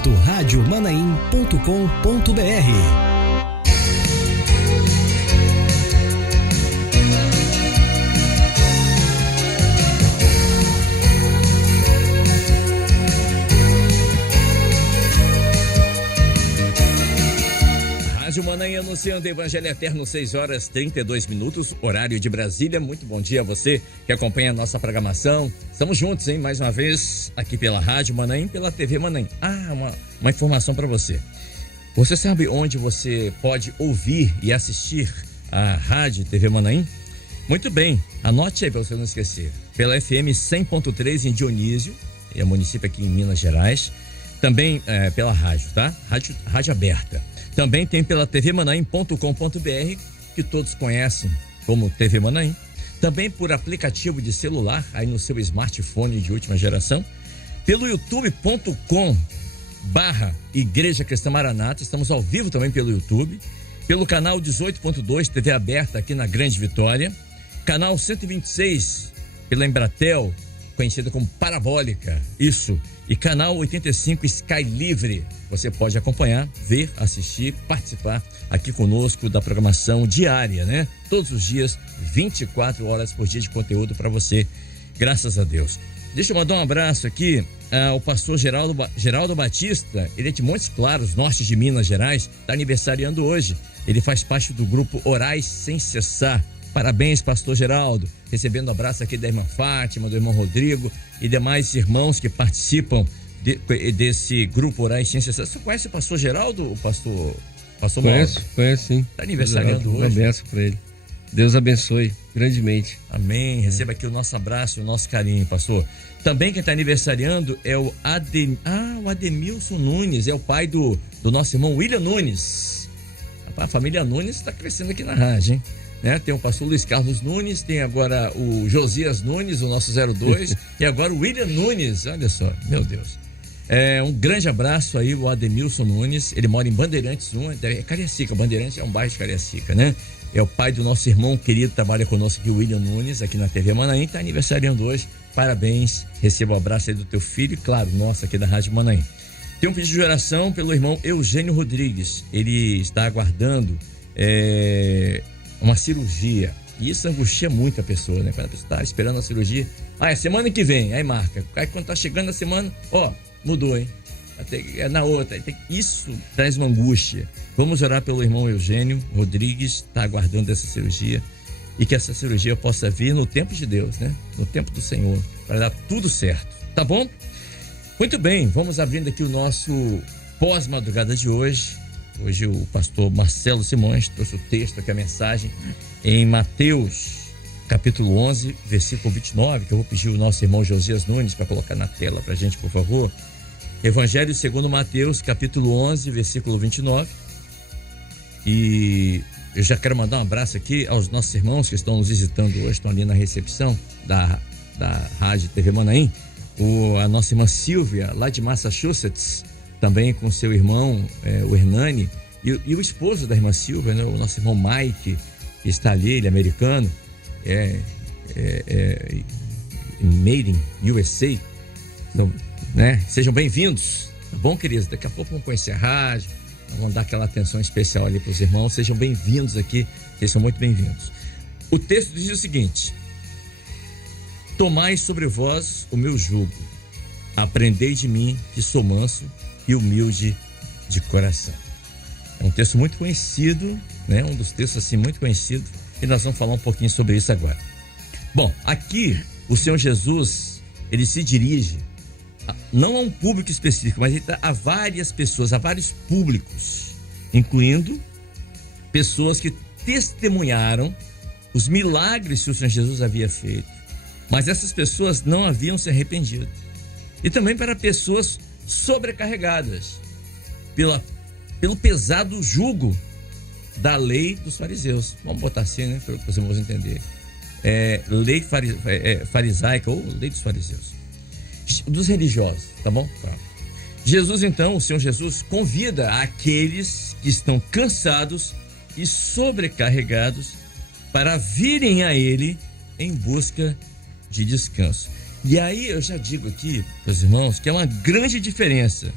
www.radiomanaim.com.br. Rádio Manaim anunciando Evangelho Eterno, 6h32, horário de Brasília. Muito bom dia a você que acompanha a nossa programação. Estamos juntos, hein? Mais uma vez aqui pela Rádio Manaim, pela TV Manaim. Uma informação para você. Você sabe onde você pode ouvir e assistir a Rádio TV Manaim? Muito bem, anote aí para você não esquecer. Pela FM 100.3 em Dionísio, é município aqui em Minas Gerais. Também pela rádio, tá? Rádio aberta. Também tem pela tvmanaim.com.br, que todos conhecem como TV Manaim. Também por aplicativo de celular, aí no seu smartphone de última geração. Pelo youtube.com/Igreja Cristã Maranata, estamos ao vivo também pelo YouTube. Pelo canal 18.2, TV aberta aqui na Grande Vitória. Canal 126, pela Embratel, conhecida como Parabólica, isso. E canal 85 Sky Livre. Você pode acompanhar, ver, assistir, participar aqui conosco da programação diária, né? Todos os dias, 24 horas por dia de conteúdo para você, graças a Deus. Deixa eu mandar um abraço aqui ao pastor Geraldo Batista. Ele é de Montes Claros, norte de Minas Gerais, está aniversariando hoje. Ele faz parte do grupo Orais Sem Cessar. Parabéns, pastor Geraldo, recebendo abraço aqui da irmã Fátima, do irmão Rodrigo e demais irmãos que participam desse grupo Orais Sem Cessar. Você conhece o pastor Geraldo, o pastor Mauro? Conheço sim. Está aniversariando hoje. Um abraço para ele. Deus abençoe grandemente. Amém. Receba aqui o nosso abraço, o nosso carinho, pastor. Também quem está aniversariando é o Ademilson Nunes, é o pai do nosso irmão William Nunes. A família Nunes está crescendo aqui na rádio, hein? Né? Tem o pastor Luiz Carlos Nunes, tem agora o Josias Nunes, o nosso 02, e agora o William Nunes, olha só, meu Deus. Um grande abraço aí, o Ademilson Nunes, ele mora em Bandeirantes 1, é Cariacica, Bandeirantes é um bairro de Cariacica, né? É o pai do nosso irmão querido, trabalha conosco aqui, o William Nunes, aqui na TV Manaim, está aniversariando hoje, parabéns, receba o abraço aí do teu filho e, claro, nosso aqui da Rádio Manaim. Tem um pedido de oração pelo irmão Eugênio Rodrigues, ele está aguardando uma cirurgia, e isso angustia muito a pessoa, né? Quando a pessoa está esperando a cirurgia, é semana que vem, aí marca, aí quando tá chegando a semana, mudou, hein? É na outra, isso traz uma angústia. Vamos orar pelo irmão Eugênio Rodrigues, está aguardando essa cirurgia, e que essa cirurgia possa vir no tempo de Deus, né? No tempo do Senhor, para dar tudo certo, tá bom? Muito bem, vamos abrindo aqui o nosso pós-madrugada de hoje. Hoje o pastor Marcelo Simões trouxe o texto aqui, a mensagem, em Mateus, capítulo 11, versículo 29, que eu vou pedir o nosso irmão Josias Nunes para colocar na tela para a gente, por favor. Evangelho segundo Mateus, capítulo 11, versículo 29. E eu já quero mandar um abraço aqui aos nossos irmãos que estão nos visitando hoje, estão ali na recepção da Rádio TV Manaim. A nossa irmã Silvia, lá de Massachusetts, também com seu irmão, o Hernani, e o esposo da irmã Silvia, né, o nosso irmão Mike, que está ali, ele é americano, Made in USA. Então, né, sejam bem-vindos, tá bom, queridos? Daqui a pouco vamos conhecer a rádio, vamos dar aquela atenção especial ali para os irmãos, sejam bem-vindos aqui, eles são muito bem-vindos. O texto diz o seguinte: tomai sobre vós o meu jugo, aprendei de mim, que sou manso e humilde de coração. É um texto muito conhecido, né? Um dos textos assim muito conhecido, e nós vamos falar um pouquinho sobre isso agora. Bom, aqui o Senhor Jesus, ele se dirige não a um público específico, mas a várias pessoas, a vários públicos, incluindo pessoas que testemunharam os milagres que o Senhor Jesus havia feito, mas essas pessoas não haviam se arrependido. E também para pessoas sobrecarregadas pelo pesado jugo da lei dos fariseus. Vamos botar assim, né, para os irmãos entenderem. Lei farisaica ou lei dos fariseus, dos religiosos, tá bom? Tá. Jesus, então, o Senhor Jesus convida aqueles que estão cansados e sobrecarregados para virem a Ele em busca de descanso. E aí eu já digo aqui para os irmãos que é uma grande diferença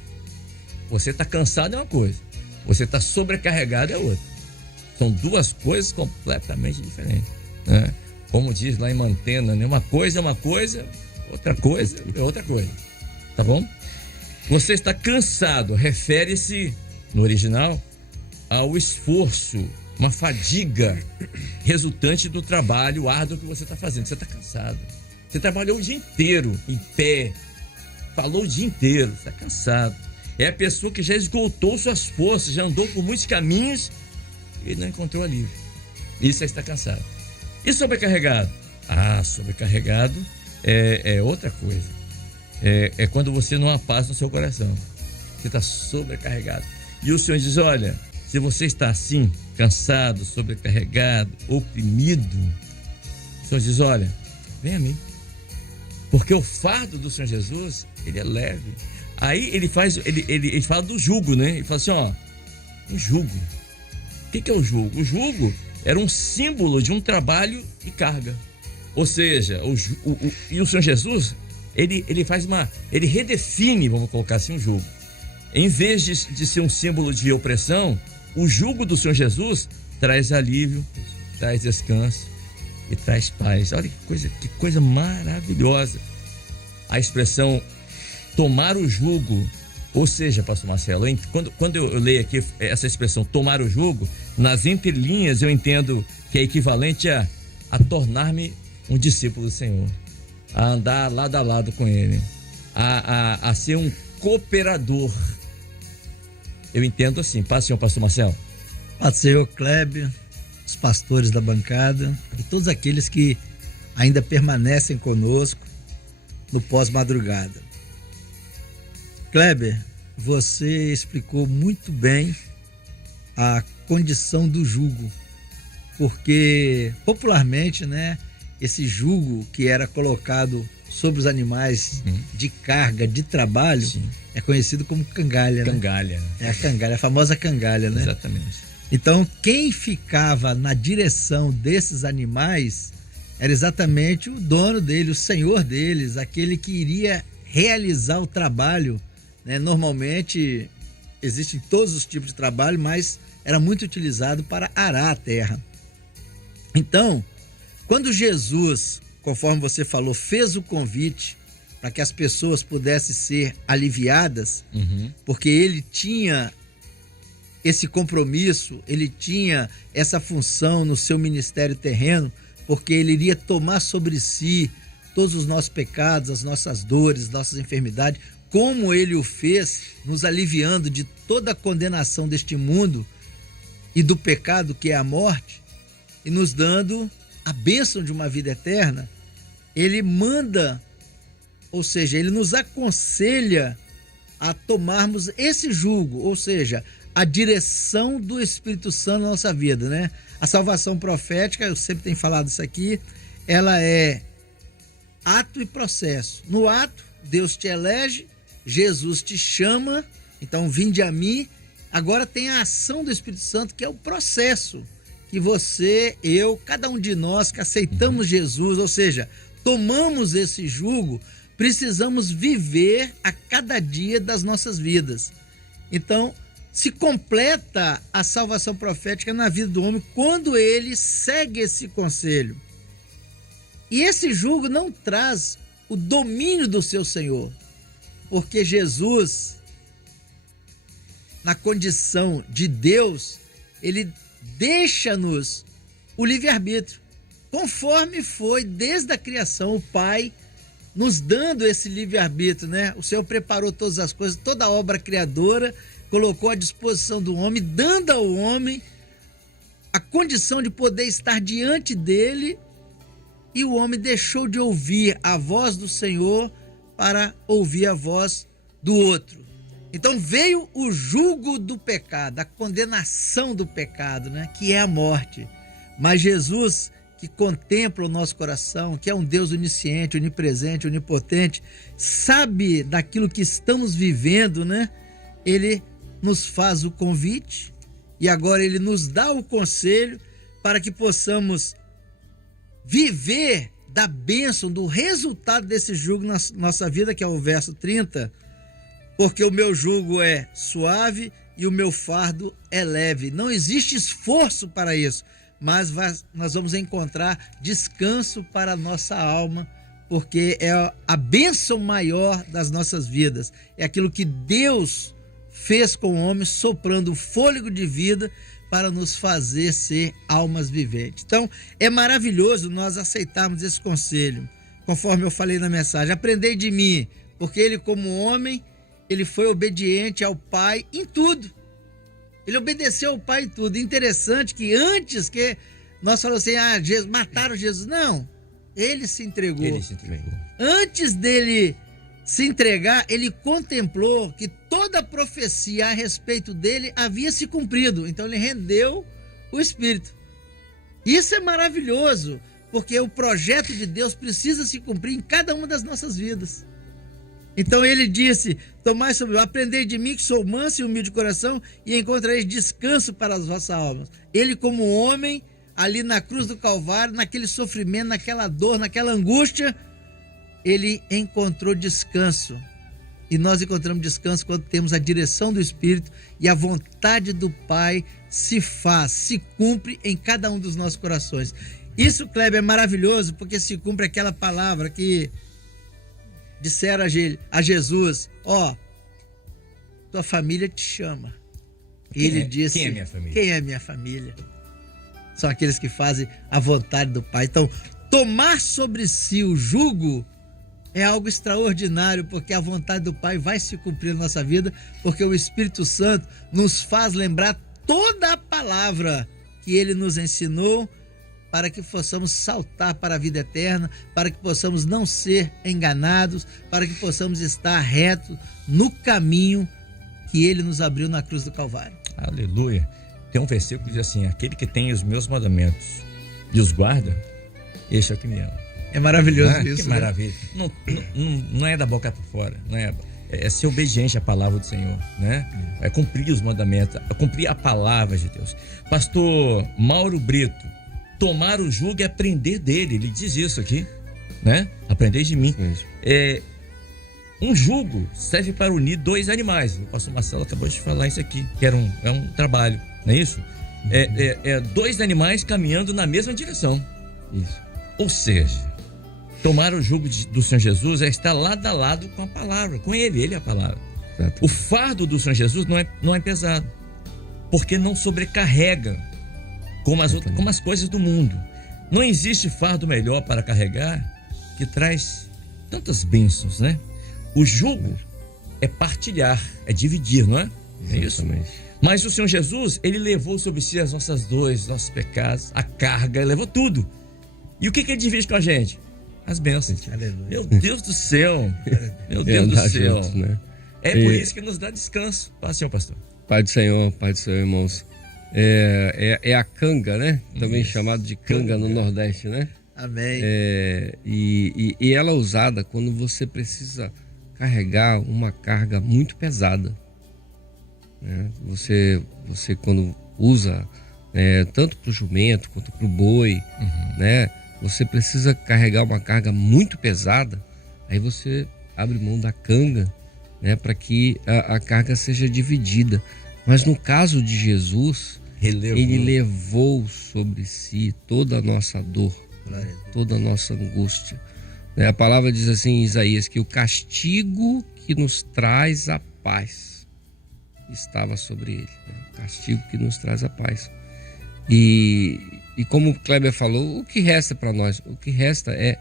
Você está cansado é uma coisa, você está sobrecarregado é outra. São duas coisas completamente diferentes, né? Como diz lá em Mantena, né? Uma coisa é uma coisa, outra coisa é outra coisa. Tá bom? Você está cansado, refere-se, no original, ao esforço, uma fadiga resultante do trabalho árduo que você está fazendo. Você está cansado. Você trabalhou o dia inteiro em pé, falou o dia inteiro, você está cansado. É a pessoa que já esgotou suas forças, já andou por muitos caminhos e não encontrou alívio. Isso é estar cansado. E sobrecarregado? Sobrecarregado é outra coisa. É quando você não há paz no seu coração. Você está sobrecarregado. E o Senhor diz, olha, se você está assim, cansado, sobrecarregado, oprimido, o Senhor diz, olha, vem a mim. Porque o fardo do Senhor Jesus, ele é leve. Aí ele fala do jugo, né? Ele fala assim, o jugo. O que é o jugo? O jugo era um símbolo de um trabalho e carga. Ou seja, e o Senhor Jesus, ele redefine, vamos colocar assim, o jugo. Em vez de ser um símbolo de opressão, o jugo do Senhor Jesus traz alívio, traz descanso e traz paz. Olha que coisa maravilhosa. A expressão tomar o jugo, ou seja, pastor Marcelo, quando eu leio aqui essa expressão tomar o jugo, nas entrelinhas eu entendo que é equivalente a tornar-me um discípulo do Senhor, a andar lado a lado com Ele, a ser um cooperador. Eu entendo assim. Paz, senhor pastor Marcelo. Paz, senhor Kleber, os pastores da bancada e todos aqueles que ainda permanecem conosco no pós-madrugada. Kleber, você explicou muito bem a condição do jugo, porque popularmente, né, esse jugo que era colocado sobre os animais de carga, de trabalho, sim, é conhecido como cangalha, né? Cangalha. É a cangalha, a famosa cangalha, né? Exatamente. Então, quem ficava na direção desses animais era exatamente o dono dele, o senhor deles, aquele que iria realizar o trabalho, né? Normalmente, existem todos os tipos de trabalho, mas era muito utilizado para arar a terra. Então, quando Jesus, conforme você falou, fez o convite para que as pessoas pudessem ser aliviadas, porque ele tinha esse compromisso, ele tinha essa função no seu ministério terreno, porque ele iria tomar sobre si todos os nossos pecados, as nossas dores, nossas enfermidades, como ele o fez, nos aliviando de toda a condenação deste mundo e do pecado que é a morte, e nos dando a bênção de uma vida eterna. Ele manda, ou seja, ele nos aconselha a tomarmos esse jugo, ou seja, a direção do Espírito Santo na nossa vida, né? A salvação profética, eu sempre tenho falado isso aqui, ela é ato e processo. No ato, Deus te elege, Jesus te chama, então vinde a mim. Agora tem a ação do Espírito Santo, que é o processo, que você, eu, cada um de nós que aceitamos Jesus, ou seja, tomamos esse jugo, precisamos viver a cada dia das nossas vidas. Então, se completa a salvação profética na vida do homem quando ele segue esse conselho. E esse jugo não traz o domínio do seu Senhor, porque Jesus, na condição de Deus, ele deixa-nos o livre-arbítrio, conforme foi desde a criação, o Pai nos dando esse livre-arbítrio, né? O Senhor preparou todas as coisas, toda a obra criadora, colocou à disposição do homem, dando ao homem a condição de poder estar diante dele, e o homem deixou de ouvir a voz do Senhor para ouvir a voz do outro. Então veio o jugo do pecado, a condenação do pecado, né? Que é a morte. Mas Jesus, que contempla o nosso coração, que é um Deus onisciente, onipresente, onipotente, sabe daquilo que estamos vivendo, né? Ele nos faz o convite e agora ele nos dá o conselho para que possamos viver da bênção, do resultado desse jugo na nossa vida, que é o verso 30. porque o meu jugo é suave e o meu fardo é leve. Não existe esforço para isso, mas nós vamos encontrar descanso para a nossa alma, porque é a bênção maior das nossas vidas. É aquilo que Deus fez com o homem, soprando o fôlego de vida para nos fazer ser almas viventes. Então, é maravilhoso nós aceitarmos esse conselho, conforme eu falei na mensagem. Aprendei de mim, porque ele, como homem, ele foi obediente ao Pai em tudo. Ele obedeceu ao Pai em tudo. Interessante que antes que nós falamos assim, Jesus, mataram Jesus. Não, ele se entregou. Ele se entregou. Antes dele se entregar, ele contemplou que toda a profecia a respeito dele havia se cumprido. Então ele rendeu o Espírito. Isso é maravilhoso, porque o projeto de Deus precisa se cumprir em cada uma das nossas vidas. Então ele disse, tomai sobre mim, aprendei de mim que sou manso e humilde de coração e encontrareis descanso para as vossas almas. Ele, como homem, ali na cruz do Calvário, naquele sofrimento, naquela dor, naquela angústia, ele encontrou descanso. E nós encontramos descanso quando temos a direção do Espírito e a vontade do Pai se faz, se cumpre em cada um dos nossos corações. Isso, Kleber, é maravilhoso, porque se cumpre aquela palavra que disseram a Jesus, tua família te chama. Ele disse, quem é minha família? Quem é minha família? São aqueles que fazem a vontade do Pai. Então, tomar sobre si o jugo é algo extraordinário, porque a vontade do Pai vai se cumprir na nossa vida, porque o Espírito Santo nos faz lembrar toda a palavra que ele nos ensinou, para que possamos saltar para a vida eterna, para que possamos não ser enganados, para que possamos estar reto no caminho que ele nos abriu na cruz do Calvário. Aleluia. Tem um versículo que diz assim, aquele que tem os meus mandamentos e os guarda, este é o que me ama. É maravilhoso isso. Que maravilha. Não é da boca para fora, não é... É ser obediente à palavra do Senhor, né? É cumprir os mandamentos, é cumprir a palavra de Deus. Pastor Mauro Brito, tomar o jugo é aprender dele, ele diz isso aqui, né? Aprender de mim. Um jugo serve para unir dois animais. O pastor Marcelo acabou de falar isso aqui, que é um trabalho, não é isso? Dois animais caminhando na mesma direção. Isso. Ou seja, tomar o jugo do Senhor Jesus é estar lado a lado com a palavra, com ele é a palavra. Exato. O fardo do Senhor Jesus não é pesado, porque não sobrecarrega como as coisas do mundo. Não existe fardo melhor para carregar que traz tantas bênçãos, né? O jugo é partilhar, é dividir, não é? É isso? Mas o Senhor Jesus, ele levou sobre si as nossas dores, nossos pecados, a carga, ele levou tudo. E o que ele divide com a gente? As bênçãos. Aleluia. Meu Deus do céu. Meu Deus do céu. Juntos, né? É por isso que nos dá descanso. Fala, Senhor pastor. Pai do Senhor, irmãos. É a canga, né? Também chamado de canga no Nordeste, né? Amém. E ela é usada quando você precisa carregar uma carga muito pesada, né? Você quando usa tanto para o jumento quanto para o boi, né? Você precisa carregar uma carga muito pesada, aí você abre mão da canga, né? Para que a carga seja dividida. Mas no caso de Jesus, ele levou sobre si toda a nossa dor, toda a nossa angústia. A palavra diz assim em Isaías que o castigo que nos traz a paz estava sobre ele. O castigo que nos traz a paz. E como o Kleber falou, o que resta para nós? O que resta é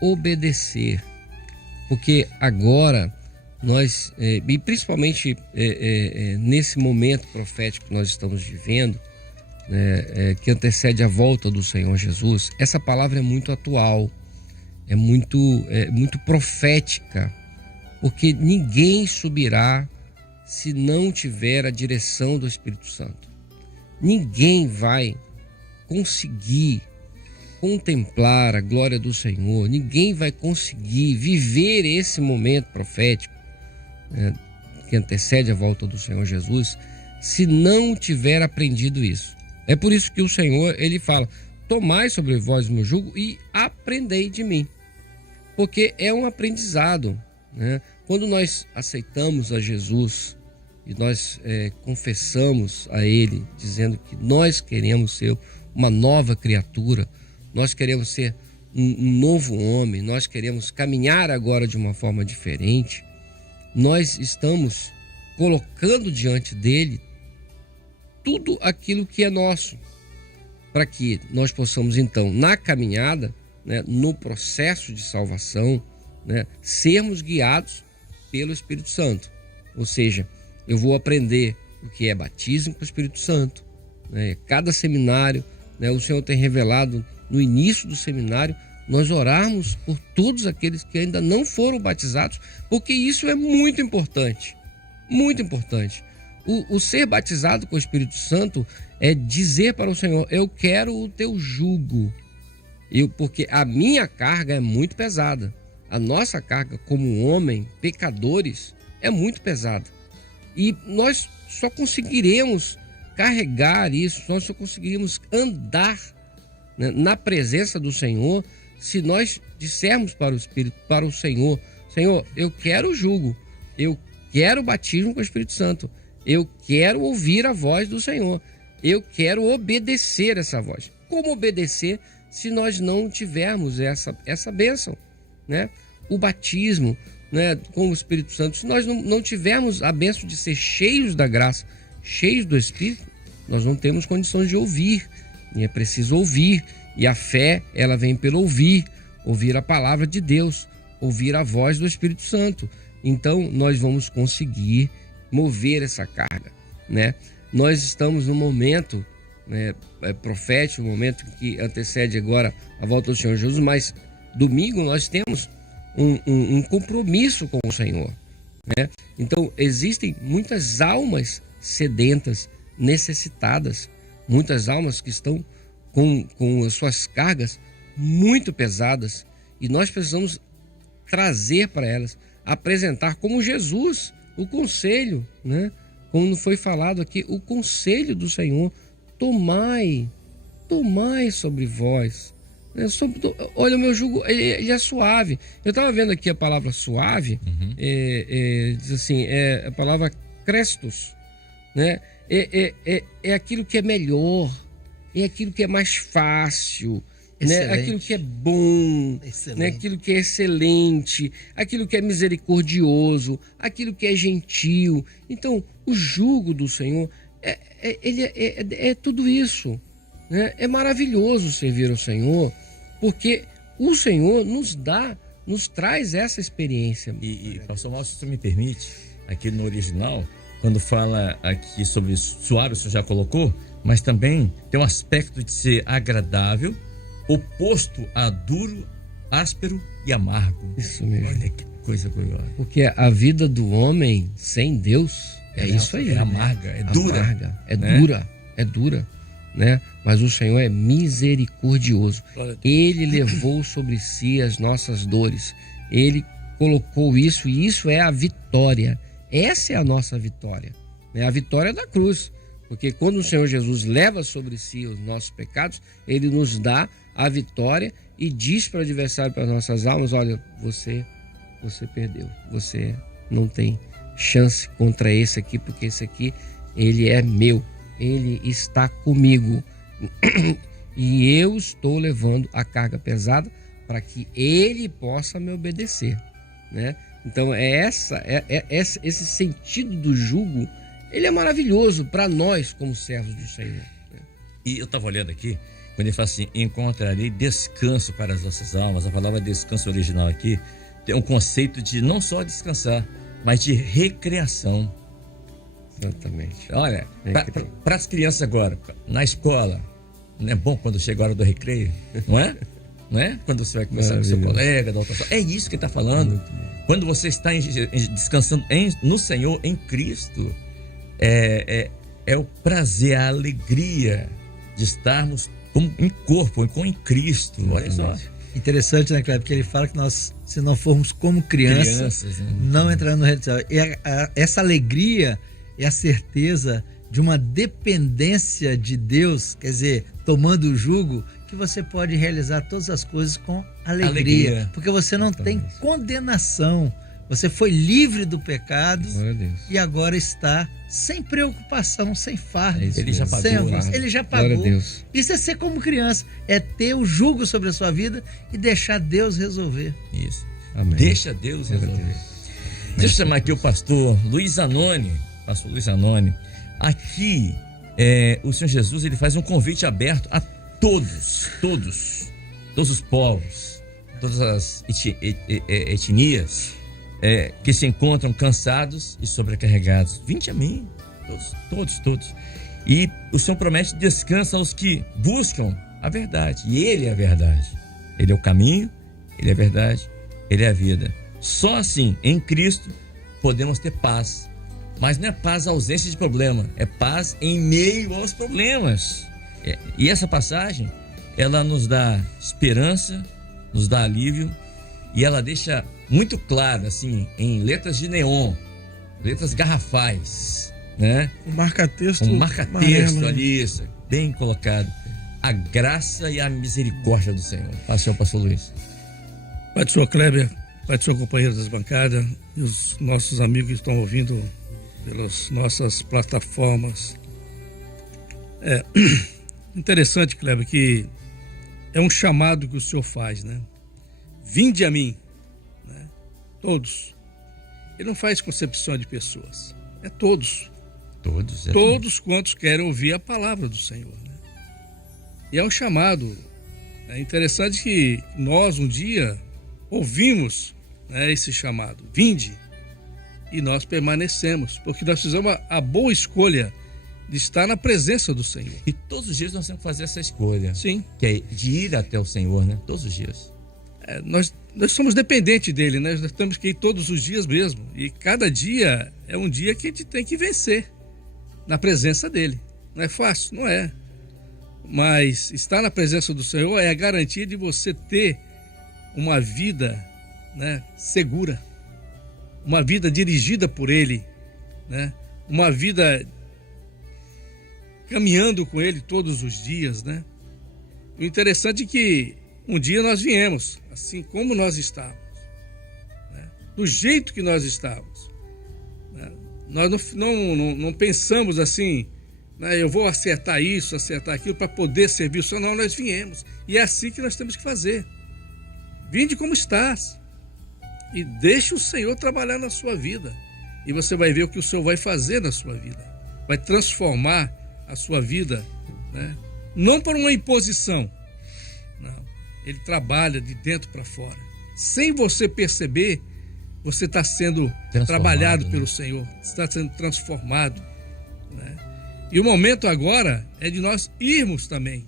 obedecer. Porque agora nós, e principalmente nesse momento profético que nós estamos vivendo, que antecede a volta do Senhor Jesus, essa palavra é muito atual, é muito profética, porque ninguém subirá se não tiver a direção do Espírito Santo. Ninguém vai conseguir contemplar a glória do Senhor, ninguém vai conseguir viver esse momento profético que antecede a volta do Senhor Jesus, se não tiver aprendido isso. É por isso que o Senhor, ele fala, tomai sobre vós o meu jugo e aprendei de mim. Porque é um aprendizado, né? Quando nós aceitamos a Jesus e nós confessamos a Ele, dizendo que nós queremos ser uma nova criatura, nós queremos ser um novo homem, nós queremos caminhar agora de uma forma diferente, nós estamos colocando diante dele tudo aquilo que é nosso, para que nós possamos então, na caminhada, né, no processo de salvação, né, sermos guiados pelo Espírito Santo. Ou seja, eu vou aprender o que é batismo com o Espírito Santo, né? Cada seminário, né, o Senhor tem revelado no início do seminário, nós orarmos por todos aqueles que ainda não foram batizados, porque isso é muito importante, muito importante. O ser batizado com o Espírito Santo é dizer para o Senhor: eu quero o teu jugo, porque a minha carga é muito pesada. A nossa carga como homem, pecadores, é muito pesada. E nós só conseguiremos carregar isso, nós só conseguiremos andar, né, na presença do Senhor, se nós dissermos para o Espírito, para o Senhor: Senhor, eu quero o jugo, eu quero o batismo com o Espírito Santo, eu quero ouvir a voz do Senhor, eu quero obedecer essa voz. Como obedecer se nós não tivermos essa bênção, né? O batismo, né, com o Espírito Santo, se nós não tivermos a bênção de ser cheios da graça, cheios do Espírito, nós não temos condições de ouvir, e é preciso ouvir, e a fé, ela vem pelo ouvir a palavra de Deus, ouvir a voz do Espírito Santo. Então nós vamos conseguir mover essa carga, né? Nós estamos num momento, né, profético, um momento que antecede agora a volta do Senhor Jesus, mas domingo nós temos um compromisso com o Senhor, né? Então existem muitas almas sedentas, necessitadas, muitas almas que estão com as suas cargas muito pesadas, e nós precisamos trazer para elas, apresentar como Jesus o conselho, né? Como foi falado aqui, o conselho do Senhor: tomai sobre vós. Olha, o meu jugo, ele é suave. Eu estava vendo aqui a palavra suave, diz assim, a palavra crestos, né? É aquilo que é melhor, é aquilo que é mais fácil, né? Aquilo que é bom, né? Aquilo que é excelente, aquilo que é misericordioso, aquilo que é gentil. Então, o jugo do Senhor é tudo isso, né? É maravilhoso servir ao Senhor, porque o Senhor nos traz essa experiência. E pastor Márcio, se você me permite, aqui no original, quando fala aqui sobre suave, o senhor já colocou, mas também tem um aspecto de ser agradável, oposto a duro, áspero e amargo. Isso mesmo. Olha que coisa curiosa. Porque a vida do homem sem Deus é isso aí. É amarga, é dura. Amarga, né? É dura, né? Mas o Senhor é misericordioso. Ele levou sobre si as nossas dores. Ele colocou isso, e isso é a vitória. Essa é a nossa vitória, né? A vitória da cruz. Porque quando o Senhor Jesus leva sobre si os nossos pecados, ele nos dá a vitória e diz para o adversário, para as nossas almas: olha, você perdeu, você não tem chance contra esse aqui, porque esse aqui, ele é meu, ele está comigo e eu estou levando a carga pesada para que ele possa me obedecer, né? Então esse sentido do jugo, ele é maravilhoso para nós como servos do Senhor, né? E eu estava olhando aqui, quando ele fala assim: encontrarei descanso para as nossas almas. A palavra descanso original aqui tem um conceito de não só descansar, mas de recreação. Exatamente. Olha, para as crianças agora, na escola, não é bom quando chega a hora do recreio? Não é? Não é? Quando você vai conversar com seu colega, da outra pessoa. É isso que ele está falando. Quando você está descansando no Senhor, em Cristo, é o prazer, a alegria de estarmos em corpo, em Cristo. Olha só. Interessante, né, Cleber? Porque ele fala que nós, se não formos como crianças, né, não entraremos no reino do céu. E essa alegria é a certeza de uma dependência de Deus, quer dizer, tomando o jugo, que você pode realizar todas as coisas com alegria. Porque você não tem condenação, Você foi livre do pecado Glória a Deus. e agora está sem preocupação, sem fardos. Ele já sem pagou, angústia. né? Ele já Glória pagou. a Deus. Isso é ser como criança, é ter o jugo sobre a sua vida e deixar Deus resolver. Isso. Amém. Deixa Deus Glória a resolver. Deus. Deixa eu chamar aqui o pastor Luiz Zanoni. Pastor Luiz Zanoni. Aqui, o Senhor Jesus, ele faz um convite aberto a todos os povos, todas as etnias que se encontram cansados e sobrecarregados. Vinde a mim, todos. E o Senhor promete descanso aos que buscam a verdade. E Ele é a verdade. Ele é o caminho, Ele é a verdade, Ele é a vida. Só assim, em Cristo, podemos ter paz. Mas não é paz ausência de problema, é paz em meio aos problemas. E essa passagem, ela nos dá esperança, nos dá alívio, e ela deixa muito claro, assim, em letras de neon, letras garrafais, né? Um marca-texto. Um marca-texto ali, isso, bem colocado. A graça e a misericórdia do Senhor. Pastor Luiz. Pai do senhor Kleber, pai do senhor companheiro das bancadas, e os nossos amigos que estão ouvindo pelas nossas plataformas. Interessante, Kleber, que é um chamado que o senhor faz, né? Vinde a mim, né? Todos. Ele não faz concepção de pessoas, é todos. Todos quantos querem ouvir a palavra do Senhor, né? E é um chamado. É interessante que nós um dia ouvimos, né, esse chamado, vinde, e nós permanecemos, porque nós fizemos a boa escolha de estar na presença do Senhor. E todos os dias nós temos que fazer essa escolha. Sim. Que é de ir até o Senhor, né? Todos os dias. Nós somos dependentes dele, né? Nós temos que ir todos os dias mesmo. E cada dia é um dia que a gente tem que vencer na presença dele. Não é fácil? Não é. Mas estar na presença do Senhor é a garantia de você ter uma vida, né, segura, uma vida dirigida por Ele, né, uma vida caminhando com Ele todos os dias, né? O interessante é que um dia nós viemos, assim como nós estávamos, né, do jeito que nós estávamos, né? Nós não pensamos assim, né, eu vou acertar isso, acertar aquilo para poder servir o Senhor. Não, nós viemos. E é assim que nós temos que fazer. Vinde como estás e deixe o Senhor trabalhar na sua vida. E você vai ver o que o Senhor vai fazer na sua vida. Vai transformar a sua vida, né? Não por uma imposição. Não. Ele trabalha de dentro para fora. Sem você perceber, você está sendo trabalhado, né, pelo Senhor. Está sendo transformado, né? E o momento agora é de nós irmos também.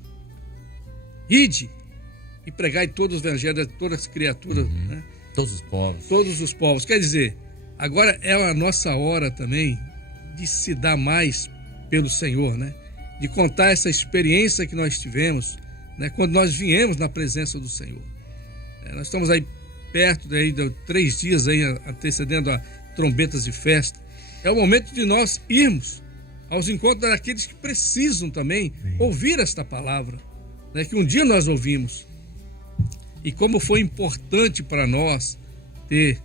Ide e pregai todos os evangelhos a todas as criaturas, né? Todos os povos. Todos os povos. Quer dizer, agora é a nossa hora também de se dar mais pelo Senhor, né? De contar essa experiência que nós tivemos, né, quando nós viemos na presença do Senhor. Nós estamos aí perto de 3 dias aí antecedendo a trombetas de festa. É o momento de nós irmos aos encontros daqueles que precisam também ouvir esta palavra, né, que um dia nós ouvimos. E como foi importante para nós ter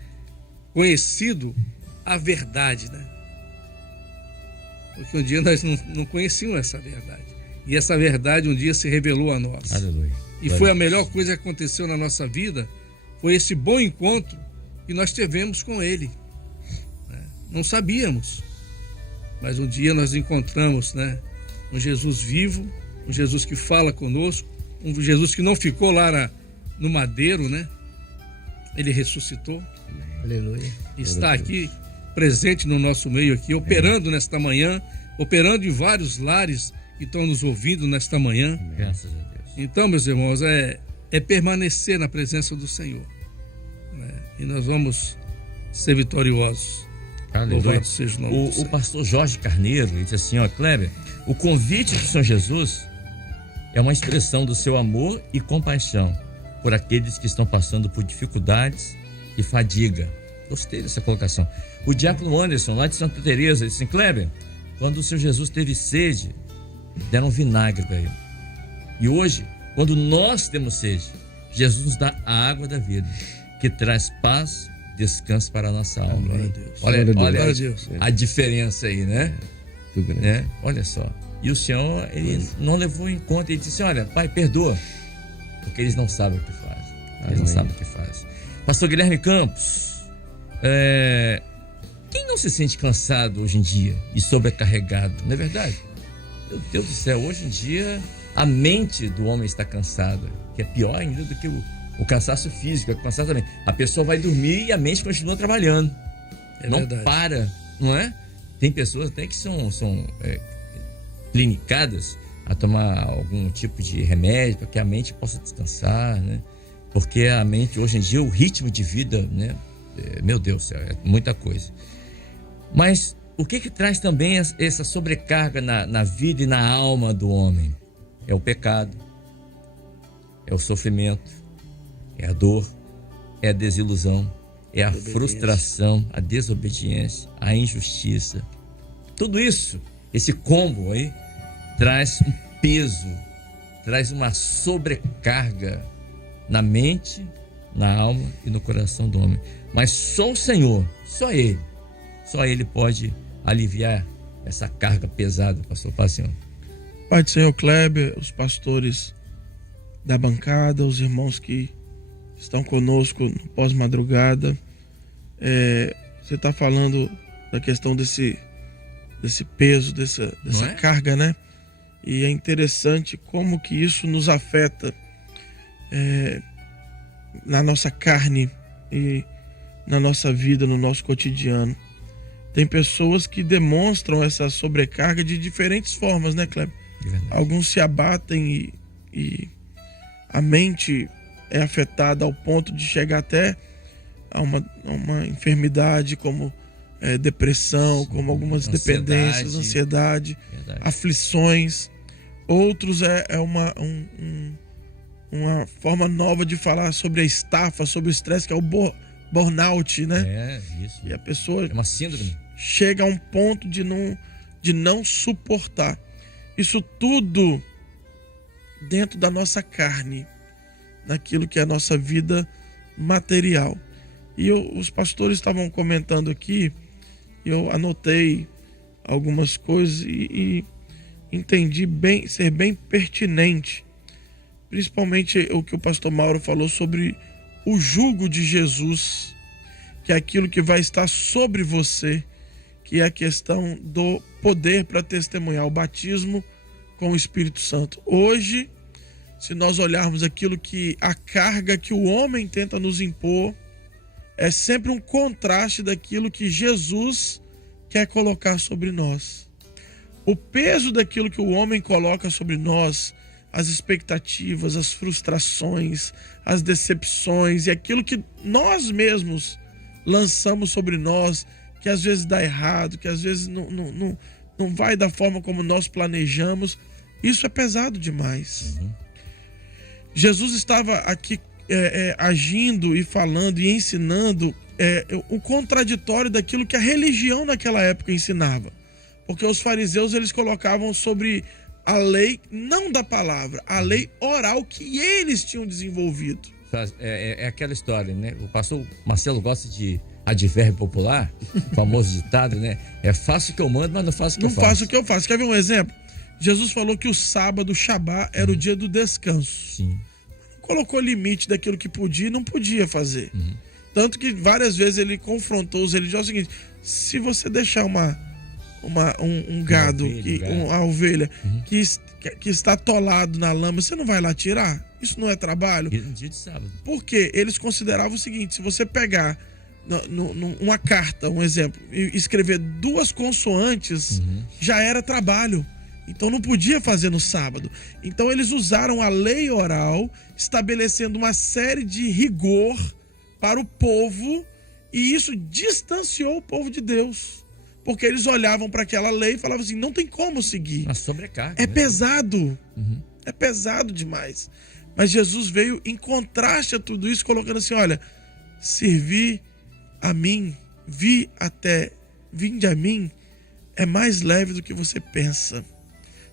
conhecido a verdade, né? Porque um dia nós não conhecíamos essa verdade. E essa verdade um dia se revelou a nós. Aleluia. E foi a melhor coisa que aconteceu na nossa vida, foi esse bom encontro que nós tivemos com Ele. Não sabíamos, mas um dia nós encontramos, né, um Jesus vivo, um Jesus que fala conosco, um Jesus que não ficou lá no madeiro, né? Ele ressuscitou. Aleluia. Está aqui presente no nosso meio aqui, operando nesta manhã, operando em vários lares que estão nos ouvindo nesta manhã. Graças a Deus. Então, meus irmãos, é permanecer na presença do Senhor, né? E nós vamos ser vitoriosos. Aleluia. Louvado seja o nome do Senhor. O pastor Jorge Carneiro, ele disse assim, ó, Kleber, o convite do Senhor Jesus é uma expressão do seu amor e compaixão por aqueles que estão passando por dificuldades e fadiga. Gostei dessa colocação. O diácono Anderson, lá de Santa Teresa, disse assim, Kleber, quando o Senhor Jesus teve sede, deram vinagre para ele. E hoje, quando nós temos sede, Jesus nos dá a água da vida, que traz paz descanso para a nossa alma. Glória a Hein? Deus. Olha, Glória a olha Deus. Glória a Deus. a diferença aí, né? Muito grande. Né? Olha só. E o Senhor, ele não levou em conta, ele disse: olha, Pai, perdoa, porque eles não sabem o que fazem. Eles não Amém. sabem o que fazem. Pastor Guilherme Campos, quem não se sente cansado hoje em dia e sobrecarregado, não é verdade? Meu Deus do céu, hoje em dia a mente do homem está cansada, que é pior ainda do que o cansaço físico, o cansaço também. A pessoa vai dormir e a mente continua trabalhando. É não verdade. para, não é? Tem pessoas até que são clinicadas a tomar algum tipo de remédio para que a mente possa descansar, né? Porque a mente, hoje em dia, o ritmo de vida, né? Meu Deus do céu, é muita coisa. Mas o que traz também essa sobrecarga na vida e na alma do homem? É o pecado, é o sofrimento, é a dor, é a desilusão, é a frustração, a desobediência, a injustiça. Tudo isso, esse combo aí, traz um peso, traz uma sobrecarga na mente, na alma e no coração do homem. Mas só o Senhor, só Ele pode aliviar essa carga pesada, pastor Passeão. Pai do Senhor Kleber, os pastores da bancada, os irmãos que estão conosco no pós-madrugada. Você está falando da questão desse peso, dessa carga, né? E é interessante como que isso nos afeta na nossa carne e na nossa vida, no nosso cotidiano. Tem pessoas que demonstram essa sobrecarga de diferentes formas, né, Kleber? Alguns se abatem e a mente é afetada ao ponto de chegar até a uma enfermidade como depressão, como algumas dependências, ansiedade, aflições. Outros uma forma nova de falar sobre a estafa, sobre o estresse, que é o burnout, né? Isso. E a pessoa é uma síndrome. Chega a um ponto de não suportar. Isso tudo dentro da nossa carne, naquilo que é a nossa vida material. E os pastores estavam comentando aqui, eu anotei algumas coisas e entendi ser bem pertinente, principalmente o que o pastor Mauro falou sobre o jugo de Jesus, que é aquilo que vai estar sobre você, que é a questão do poder para testemunhar, o batismo com o Espírito Santo. Hoje, se nós olharmos a carga que o homem tenta nos impor, é sempre um contraste daquilo que Jesus quer colocar sobre nós. O peso daquilo que o homem coloca sobre nós, as expectativas, as frustrações, as decepções e aquilo que nós mesmos lançamos sobre nós, que às vezes dá errado, que às vezes não vai da forma como nós planejamos, isso é pesado demais. Jesus estava aqui agindo e falando e ensinando o contraditório daquilo que a religião naquela época ensinava. Porque os fariseus, eles colocavam sobre a lei, não da palavra, a lei oral que eles tinham desenvolvido. É aquela história, né? O pastor Marcelo gosta de advérbio popular, o famoso ditado, né? Faço o que eu mando, mas não faço o que eu faço. Não faço o que eu faço. Quer ver um exemplo? Jesus falou que o sábado, o Shabá, era o dia do descanso. Sim. Colocou limite daquilo que podia e não podia fazer. Tanto que várias vezes ele confrontou os religiosos. É o seguinte: se você deixar um gado, uma ovelha, que está atolado na lama, você não vai lá tirar? Isso não é trabalho? No dia de sábado. Por quê? Eles consideravam o seguinte: se você pegar uma carta, um exemplo, e escrever 2 consoantes, já era trabalho. Então não podia fazer no sábado. Então eles usaram a lei oral, estabelecendo uma série de rigor para o povo, e isso distanciou o povo de Deus. Porque eles olhavam para aquela lei e falavam assim: não tem como seguir. Uma sobrecarga. É pesado. É pesado demais. Mas Jesus veio em contraste a tudo isso, colocando assim: olha, servir a mim, vinde a mim, é mais leve do que você pensa.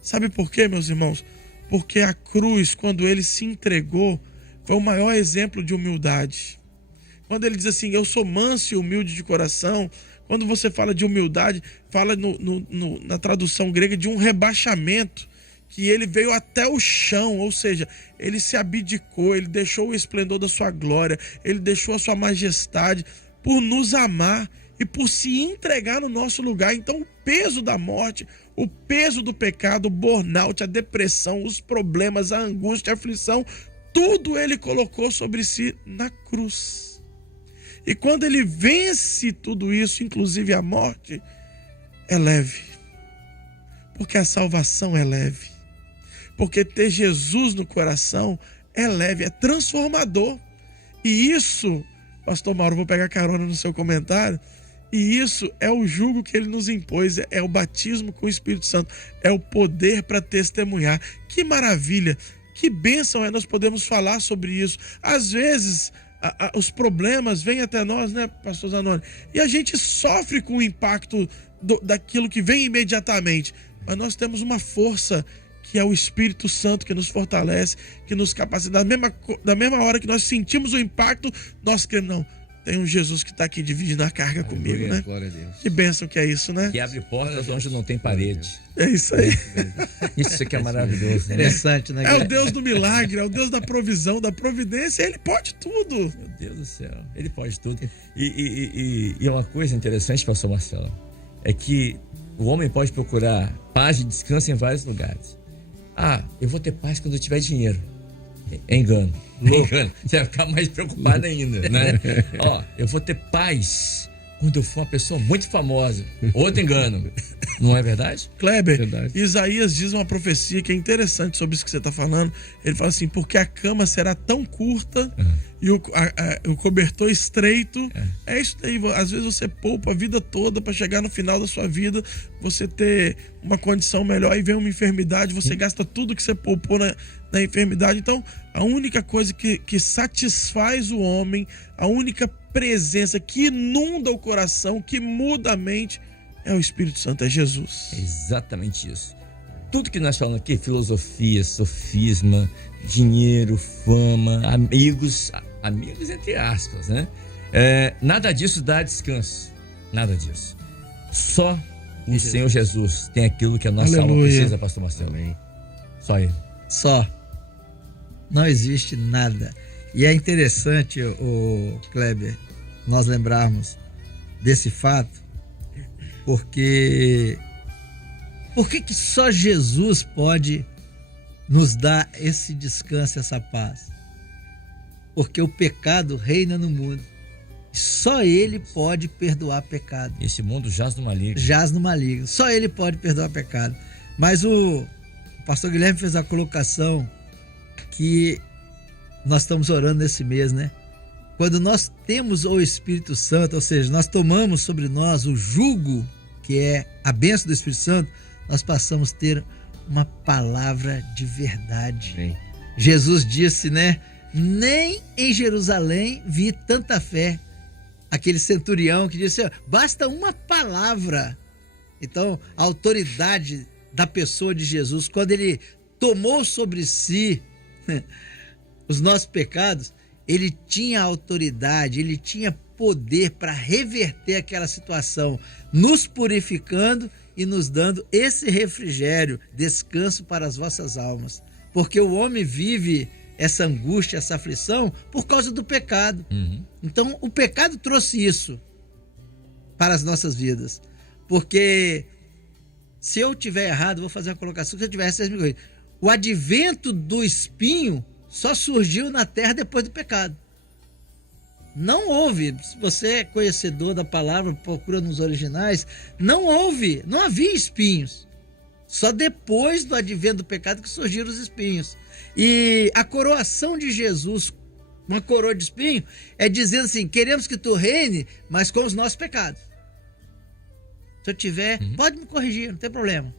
Sabe por quê, meus irmãos? Porque a cruz, quando ele se entregou, foi o maior exemplo de humildade. quando ele diz assim, eu sou manso e humilde de coração, quando você fala de humildade, fala na tradução grega de um rebaixamento, que ele veio até o chão, ou seja, ele se abdicou, ele deixou o esplendor da sua glória, ele deixou a sua majestade por nos amar e por se entregar no nosso lugar. Então o peso da morte, o peso do pecado, o burnout, a depressão, os problemas, a angústia, a aflição, tudo ele colocou sobre si na cruz. E quando ele vence tudo isso, inclusive a morte, é leve. Porque a salvação é leve. Porque ter Jesus no coração é leve, é transformador. E isso, pastor Mauro, vou pegar carona no seu comentário, e isso é o jugo que ele nos impôs, é o batismo com o Espírito Santo, é o poder para testemunhar. Que maravilha, que bênção é nós podemos falar sobre isso. Às vezes os problemas vêm até nós, né, pastor Zanoni? E a gente sofre com o impacto daquilo que vem imediatamente. Mas nós temos uma força que é o Espírito Santo que nos fortalece, que nos capacita. Da mesma hora que nós sentimos o impacto, nós cremos, não, tem um Jesus que está aqui dividindo a carga comigo, né? Glória a Deus. Que bênção que é isso, né? Que abre portas onde não tem parede. É isso aí. Isso que é maravilhoso, né? Interessante, né? É o Deus do milagre, é o Deus da provisão, da providência, ele pode tudo. Meu Deus do céu, ele pode tudo. E uma coisa interessante, pastor Marcelo, é que o homem pode procurar paz e descanso em vários lugares. Ah, eu vou ter paz quando eu tiver dinheiro. É engano. É engano. Você vai ficar mais preocupado ainda, né? Ó, eu vou ter paz quando eu for uma pessoa muito famosa. Outro engano. Não é verdade? Kleber, Verdade. Isaías diz uma profecia que é interessante sobre isso que você está falando. Ele fala assim, porque a cama será tão curta e o cobertor estreito. É isso daí. Às vezes você poupa a vida toda para chegar no final da sua vida, você ter uma condição melhor e vem uma enfermidade, você gasta tudo que você poupou na enfermidade. Então, a única coisa que satisfaz o homem, a única presença que inunda o coração, que muda a mente, é o Espírito Santo, é Jesus. É exatamente isso. Tudo que nós falamos aqui, filosofia, sofisma, dinheiro, fama, amigos entre aspas, né? Nada disso dá descanso. Nada disso. Só o Senhor Jesus tem aquilo que a nossa alma precisa, pastor Marcelo. Amém. Só ele. Só. Não existe nada. E é interessante, o Kleber, nós lembrarmos desse fato, porque por que só Jesus pode nos dar esse descanso, essa paz? Porque o pecado reina no mundo. Só ele pode perdoar pecado. Esse mundo jaz no maligno. Jaz no maligno. Só ele pode perdoar pecado. Mas o pastor Guilherme fez a colocação que nós estamos orando nesse mês, né? Quando nós temos o Espírito Santo, ou seja, nós tomamos sobre nós o jugo, que é a bênção do Espírito Santo, nós passamos a ter uma palavra de verdade. Sim. Jesus disse, né? Nem em Jerusalém vi tanta fé. Aquele centurião que disse, basta uma palavra. Então, a autoridade da pessoa de Jesus, quando ele tomou sobre si os nossos pecados, ele tinha autoridade, ele tinha poder para reverter aquela situação, nos purificando e nos dando esse refrigério, descanso para as vossas almas. Porque o homem vive essa angústia, essa aflição por causa do pecado. Então, o pecado trouxe isso para as nossas vidas. Porque se eu tiver errado, vou fazer uma colocação, se eu tiver essas mil coisas. O advento do espinho só surgiu na terra depois do pecado. Não houve, se você é conhecedor da palavra, procura nos originais, não havia espinhos. Só depois do advento do pecado que surgiram os espinhos. E a coroação de Jesus, uma coroa de espinho, é dizendo assim, queremos que tu reine, mas com os nossos pecados. Se eu tiver, pode me corrigir, não tem problema.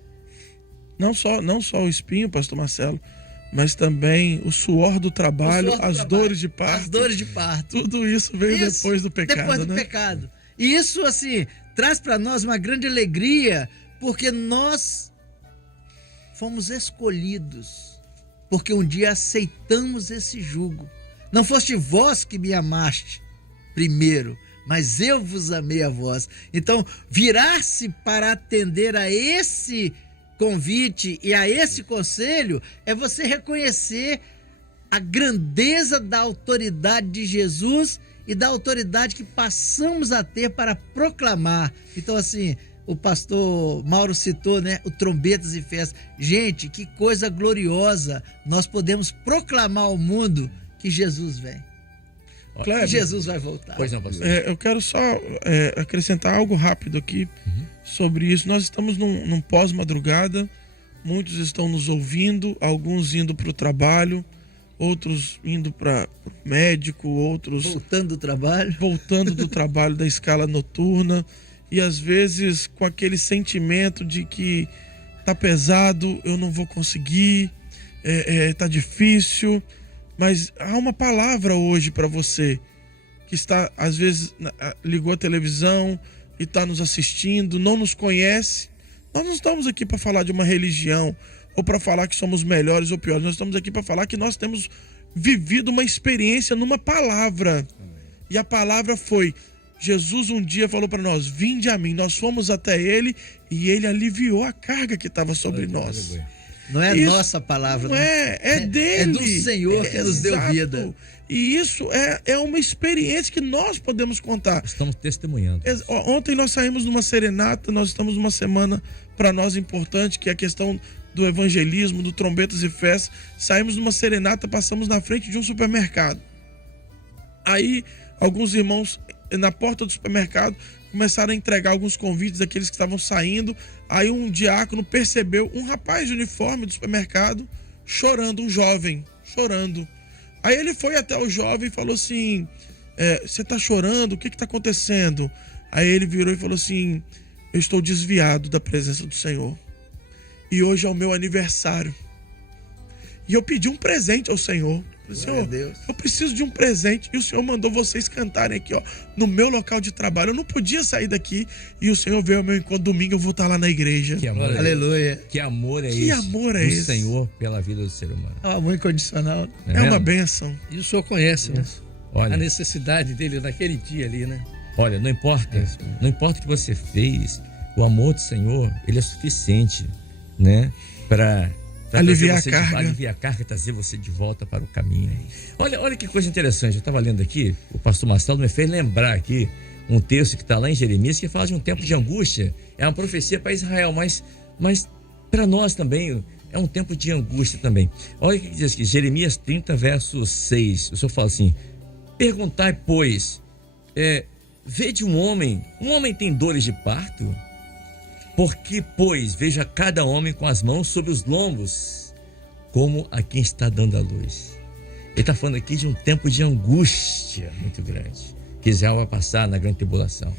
Não só o espinho, pastor Marcelo, mas também o suor do trabalho, dores de parto. As dores de parto. Tudo isso veio depois do pecado, depois do pecado. E isso, assim, traz para nós uma grande alegria, porque nós fomos escolhidos, porque um dia aceitamos esse jugo. Não foste vós que me amaste, primeiro, mas eu vos amei a vós. Então, virar-se para atender a esse convite e a esse conselho é você reconhecer a grandeza da autoridade de Jesus e da autoridade que passamos a ter para proclamar. Então, assim, o pastor Mauro citou, né, o Trombetas e Festas. Gente, que coisa gloriosa! Nós podemos proclamar ao mundo que Jesus vem. Kleber, Que Jesus vai voltar. Pois não, pastor. eu quero só acrescentar algo rápido aqui sobre isso. Nós estamos num pós-madrugada, muitos estão nos ouvindo, alguns indo para o trabalho, outros indo para o médico, outros voltando do trabalho da escala noturna, e às vezes com aquele sentimento de que tá pesado, eu não vou conseguir, tá difícil. Mas há uma palavra hoje para você que está, às vezes, ligou a televisão e está nos assistindo, não nos conhece. Nós não estamos aqui para falar de uma religião ou para falar que somos melhores ou piores. Nós estamos aqui para falar que nós temos vivido uma experiência numa palavra. E a palavra foi: Jesus um dia falou para nós: vinde a mim. Nós fomos até ele e ele aliviou a carga que estava sobre nós. Não é isso, nossa palavra. Não é dele. É do Senhor que nos deu vida. E isso é uma experiência que nós podemos contar. Estamos testemunhando. Ontem nós saímos numa serenata, nós estamos numa semana para nós importante, que é a questão do evangelismo, do Trombetas e Festas. Saímos numa serenata, passamos na frente de um supermercado. Aí alguns irmãos na porta do supermercado começaram a entregar alguns convites daqueles que estavam saindo. Aí um diácono percebeu um rapaz de uniforme do supermercado chorando, um jovem chorando. Aí ele foi até o jovem e falou assim: você tá chorando? O que tá acontecendo? Aí ele virou e falou assim: eu estou desviado da presença do Senhor e hoje é o meu aniversário e eu pedi um presente ao Senhor. Senhor, eu preciso de um presente e o Senhor mandou vocês cantarem aqui, ó, no meu local de trabalho. Eu não podia sair daqui e o Senhor veio ao meu encontro domingo, eu vou estar lá na igreja. Que amor, aleluia. Que amor é esse? Que amor é esse? Do Senhor pela vida do ser humano. É um amor incondicional. É uma bênção. E o Senhor conhece, né? Olha, a necessidade dele naquele dia ali, né? Olha, não importa o que você fez, o amor do Senhor, ele é suficiente, né? Para aliviar a carga, trazer você de volta para o caminho. Olha que coisa interessante. Eu estava lendo aqui, o pastor Marcelo me fez lembrar aqui um texto que está lá em Jeremias, que fala de um tempo de angústia. É uma profecia para Israel, mas para nós também é um tempo de angústia também. Olha o que diz aqui, Jeremias 30, verso 6. O Senhor fala assim: perguntai, pois, vede um homem tem dores de parto? Porque, pois, veja cada homem com as mãos sobre os lombos, como a quem está dando a luz. Ele está falando aqui de um tempo de angústia muito grande, que Israel vai passar na grande tribulação.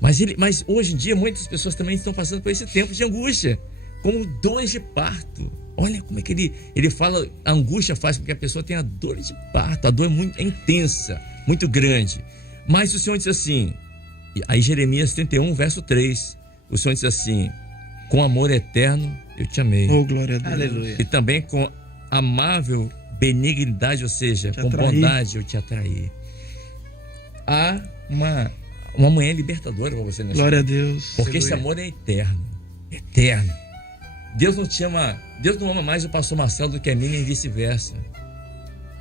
Mas hoje em dia, muitas pessoas também estão passando por esse tempo de angústia, com dores de parto. Olha como é que ele fala, a angústia faz com que a pessoa tenha dores de parto. A dor é intensa, muito grande. Mas o Senhor diz assim, aí Jeremias 31, verso 3... o Senhor diz assim: com amor eterno eu te amei. Oh, glória a Deus. Aleluia. E também com amável benignidade, ou seja, com bondade eu te atraí. Há uma manhã libertadora para você nessa glória a Deus. Porque esse amor é eterno. Eterno. Deus não ama mais o pastor Marcelo do que a mim, nem vice-versa.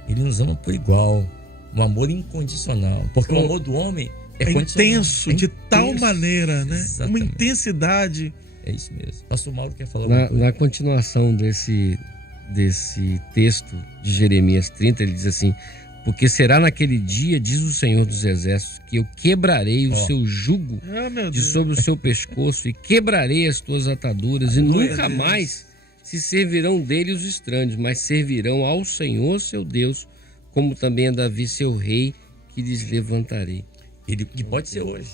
Ele nos ama por igual. Um amor incondicional. Porque o amor do homem é intenso, de tal maneira, né? Exatamente. Uma intensidade. É isso mesmo. Pastor Mauro quer falar na continuação desse texto de Jeremias 30, ele diz assim: porque será naquele dia, diz o Senhor dos Exércitos, que eu quebrarei o seu jugo de sobre o seu pescoço e quebrarei as tuas ataduras, e nunca mais se servirão dele os estranhos, mas servirão ao Senhor seu Deus, como também a Davi seu rei, que lhes levantarei. E pode ser hoje.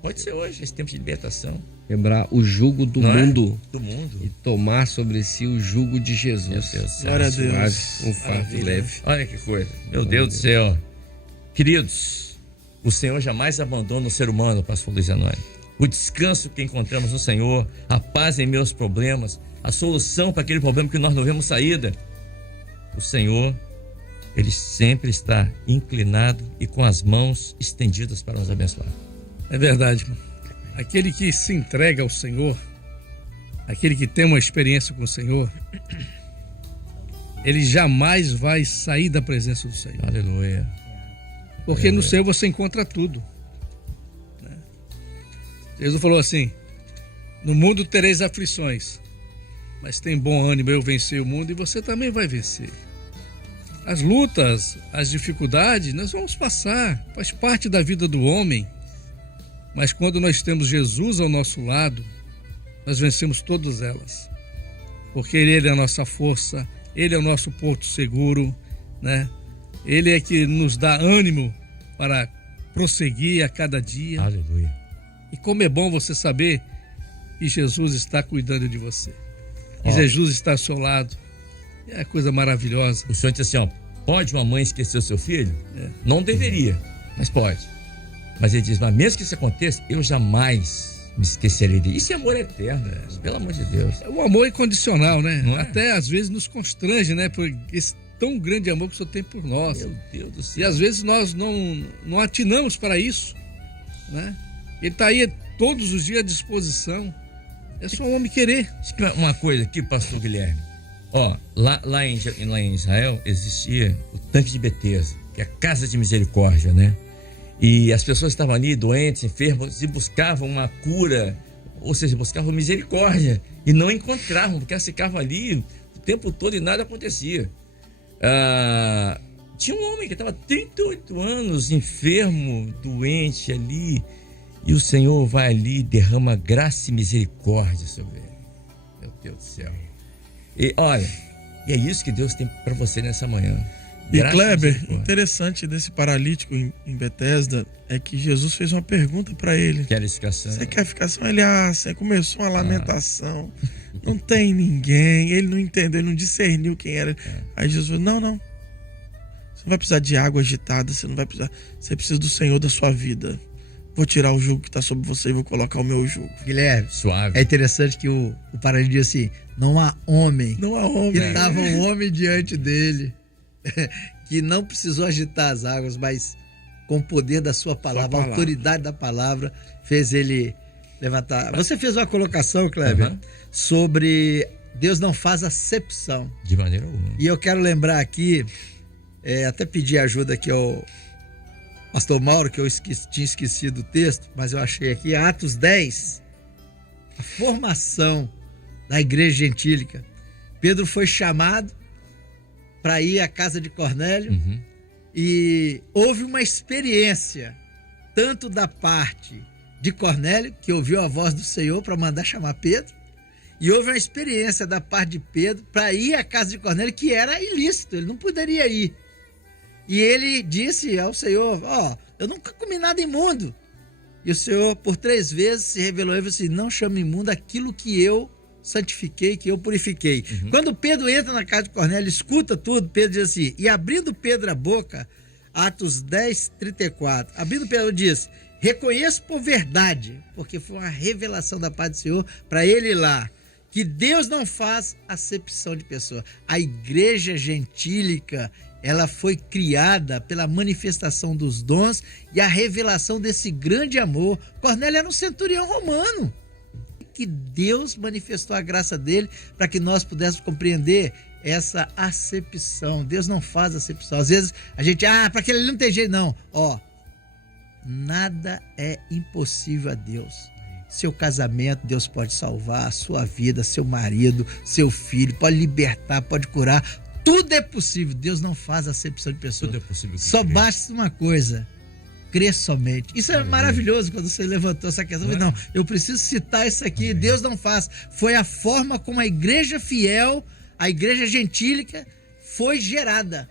Pode ser hoje, esse tempo de libertação. Quebrar o jugo do mundo. Do mundo. E tomar sobre si o jugo de Jesus. Glória a Deus. Um fardo leve. Olha que coisa. Meu Deus do céu. Queridos, o Senhor jamais abandona o ser humano, pastor Luiz Anônio. O descanso que encontramos no Senhor, a paz em meus problemas, a solução para aquele problema que nós não vemos saída. O Senhor Ele sempre está inclinado e com as mãos estendidas para nos abençoar. É verdade, irmão. Aquele que se entrega ao Senhor, aquele que tem uma experiência com o Senhor, ele jamais vai sair da presença do Senhor. Aleluia. Porque no Senhor você encontra tudo. Né? Jesus falou assim: no mundo tereis aflições, mas tem bom ânimo, eu venci o mundo e você também vai vencer. As lutas, as dificuldades, nós vamos passar, faz parte da vida do homem. Mas quando nós temos Jesus ao nosso lado, nós vencemos todas elas. Porque Ele é a nossa força, Ele é o nosso porto seguro, né? Ele é que nos dá ânimo para prosseguir a cada dia. Aleluia. E como é bom você saber que Jesus está cuidando de você. Que Jesus está ao seu lado. É coisa maravilhosa. O Senhor disse assim, pode uma mãe esquecer o seu filho? Não deveria, mas pode. Mas ele diz, mas mesmo que isso aconteça, eu jamais me esquecerei dele. Isso é amor eterno, pelo amor de Deus. O amor incondicional, né? Não é? Até às vezes nos constrange, né? Por esse tão grande amor que o Senhor tem por nós. Meu Deus do céu. E às vezes nós não atinamos para isso, né? Ele está aí todos os dias à disposição. É só o homem querer. Uma coisa aqui, pastor Guilherme. Lá em Israel existia o tanque de Betesda, que é a casa de misericórdia, né? E as pessoas estavam ali, doentes, enfermas, e buscavam uma cura, ou seja, buscavam misericórdia, e não encontravam, porque elas ficavam ali o tempo todo e nada acontecia. Tinha um homem que estava 38 anos, enfermo, doente ali, e o Senhor vai ali e derrama graça e misericórdia sobre ele. Meu Deus do céu. E olha, e é isso que Deus tem para você nessa manhã. E Kleber, interessante desse paralítico em Betesda é que Jesus fez uma pergunta para ele. Quer explicação? Você quer ficação? Ele, você começou uma lamentação. Não tem ninguém. Ele não entendeu, ele não discerniu quem era. Aí Jesus falou, não. Você não vai precisar de água agitada, você não vai precisar. Você precisa do Senhor da sua vida. Vou tirar o jugo que está sobre você e vou colocar o meu jugo. Guilherme, suave. É interessante que o paralítico diz assim, não há homem. Não há homem. Que estava um homem diante dele. Que não precisou agitar as águas, mas com o poder da sua palavra, a autoridade da palavra, fez ele levantar. Você fez uma colocação, Kleber, sobre Deus não faz acepção. De maneira alguma. E eu quero lembrar aqui, até pedir ajuda aqui ao pastor Mauro, que eu tinha esquecido o texto, mas eu achei aqui, Atos 10, a formação da igreja gentílica. Pedro foi chamado para ir à casa de Cornélio e houve uma experiência, tanto da parte de Cornélio, que ouviu a voz do Senhor para mandar chamar Pedro, e houve uma experiência da parte de Pedro para ir à casa de Cornélio, que era ilícito, ele não poderia ir. E ele disse ao Senhor, eu nunca comi nada imundo. E o Senhor, por 3 vezes, se revelou e falou assim, não chame imundo aquilo que eu santifiquei, que eu purifiquei. Quando Pedro entra na casa de Cornélio, escuta tudo, Pedro diz assim, e abrindo Pedro a boca, Atos 10, 34, abrindo Pedro diz, reconheço por verdade, porque foi uma revelação da parte do Senhor para ele lá, que Deus não faz acepção de pessoa. A igreja gentílica, ela foi criada pela manifestação dos dons e a revelação desse grande amor. Cornélio era um centurião romano, que Deus manifestou a graça dele para que nós pudéssemos compreender essa acepção. Deus não faz acepção. Às vezes a gente, para aquele ali não tem jeito, não. Nada é impossível a Deus. Seu casamento, Deus pode salvar, a sua vida, seu marido, seu filho, pode libertar, pode curar. Tudo é possível. Deus não faz acepção de pessoas. Tudo é possível. Só basta uma coisa. Crer somente. Isso é maravilhoso quando você levantou essa questão. Não, eu preciso citar isso aqui. Deus não faz. Foi a forma como a igreja fiel, a igreja gentílica foi gerada.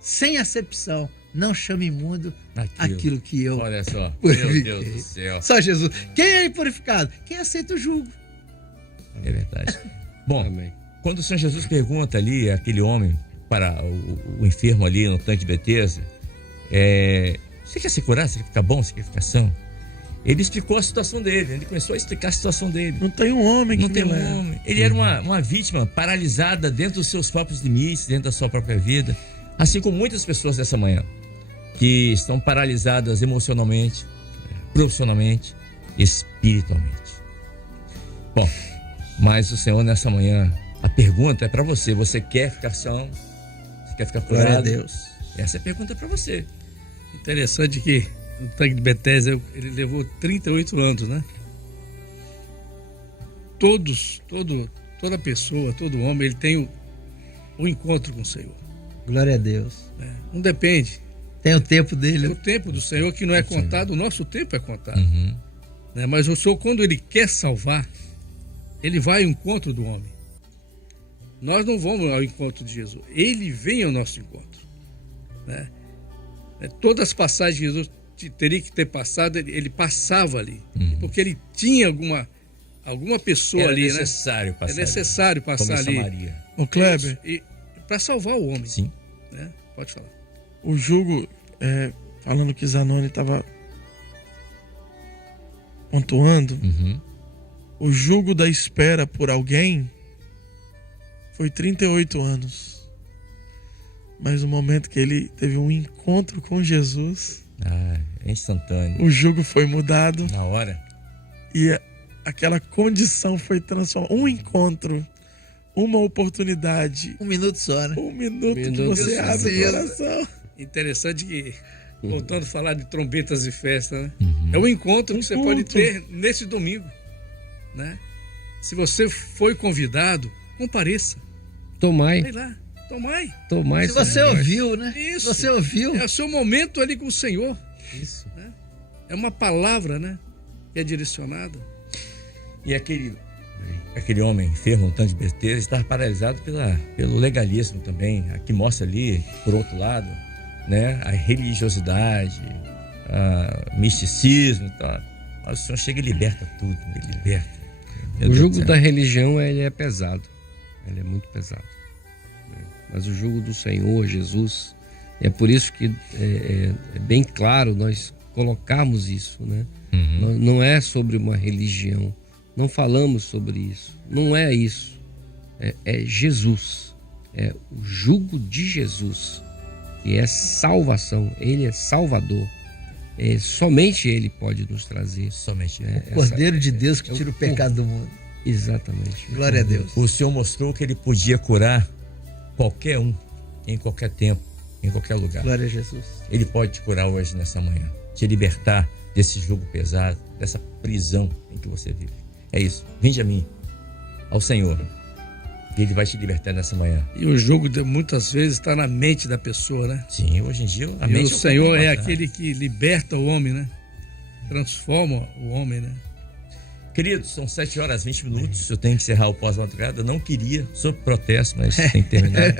Sem acepção. Não chame imundo aquilo que eu... Olha só. Meu Deus do céu. Só Jesus. Quem é purificado? Quem aceita o jugo. É verdade. Bom, quando o Senhor Jesus pergunta ali, aquele homem, para o enfermo ali no tanque de Betesda, você quer se curar? Você quer ficar bom? Você quer ficar são? Ele explicou a situação dele. Ele começou a explicar a situação dele. Não tem um homem que não tem um homem. Ele era uma vítima paralisada dentro dos seus próprios limites, dentro da sua própria vida. Assim como muitas pessoas dessa manhã, que estão paralisadas emocionalmente, profissionalmente, espiritualmente. Bom, mas o Senhor nessa manhã, a pergunta é para você. Você quer ficar são? Você quer ficar curado? Glória a Deus. Essa é a pergunta para você. Interessante que no tanque de Betesda ele levou 38 anos, né? Toda pessoa, todo homem, ele tem o encontro com o Senhor. Glória a Deus. Né? Não depende. Tem o tempo dele. É o tempo do Senhor que não é contado, o nosso tempo é contado. Uhum. Né? Mas o Senhor, quando Ele quer salvar, Ele vai ao encontro do homem. Nós não vamos ao encontro de Jesus. Ele vem ao nosso encontro. Né? Todas as passagens que Jesus teria que ter passado, ele passava ali. Porque ele tinha alguma pessoa Era ali, necessário né? passar. É necessário passar Como ali. Samaria. Ô Kleber, Para salvar o homem. Sim. Né? Pode falar. o jugo, falando que Zanoni estava pontuando, Uhum. o jugo da espera por alguém foi 38 anos. Mas no momento que ele teve um encontro com Jesus, É instantâneo. o jugo foi mudado Na hora. e aquela condição foi transformada. Um encontro, uma oportunidade, 1 minuto só, né? um minuto que Minuto você só. abre o coração. Interessante que, voltando a falar de trombetas e festa, né? Uhum. É um encontro que você Encontro. pode ter nesse domingo, né? Se você foi convidado, compareça. Tomai, Vai lá, tomai. tomai. Se você Senhor. ouviu, né? Isso. Você ouviu. É o seu momento ali com o Senhor. Isso. É uma palavra, né? Que é direcionada. E aquele homem enfermo, um tanto de besteira, estava paralisado pelo legalismo também. Aqui mostra ali, por outro lado, né, a religiosidade, o misticismo. Tá. Mas o Senhor chega e liberta tudo, ele liberta. Meu O Deus jugo do céu. da religião, ele é pesado. Ele é muito pesado. Mas o jugo do Senhor, Jesus, é por isso que é bem claro nós colocarmos isso, né? Uhum. Não é sobre uma religião. Não falamos sobre isso. Não é isso. É Jesus. É o jugo de Jesus, que é salvação. Ele é Salvador. Somente Ele pode nos trazer. Somente. Cordeiro de Deus que tira o pecado do mundo. Exatamente. Glória a Deus. O Senhor mostrou que ele podia curar qualquer um, em qualquer tempo, em qualquer lugar. Glória a Jesus. Ele pode te curar hoje, nessa manhã. Te libertar desse jugo pesado, dessa prisão em que você vive. É isso. Vinde a mim, ao Senhor. E Ele vai te libertar nessa manhã. E o jogo muitas vezes está na mente da pessoa, né? Sim, hoje em dia a E mente o Senhor é importante. aquele que liberta o homem, né? Transforma o homem, né? Queridos, são 7h20. Eu tenho que encerrar o pós-madrugada. Eu não queria, sob protesto, mas tem que terminar.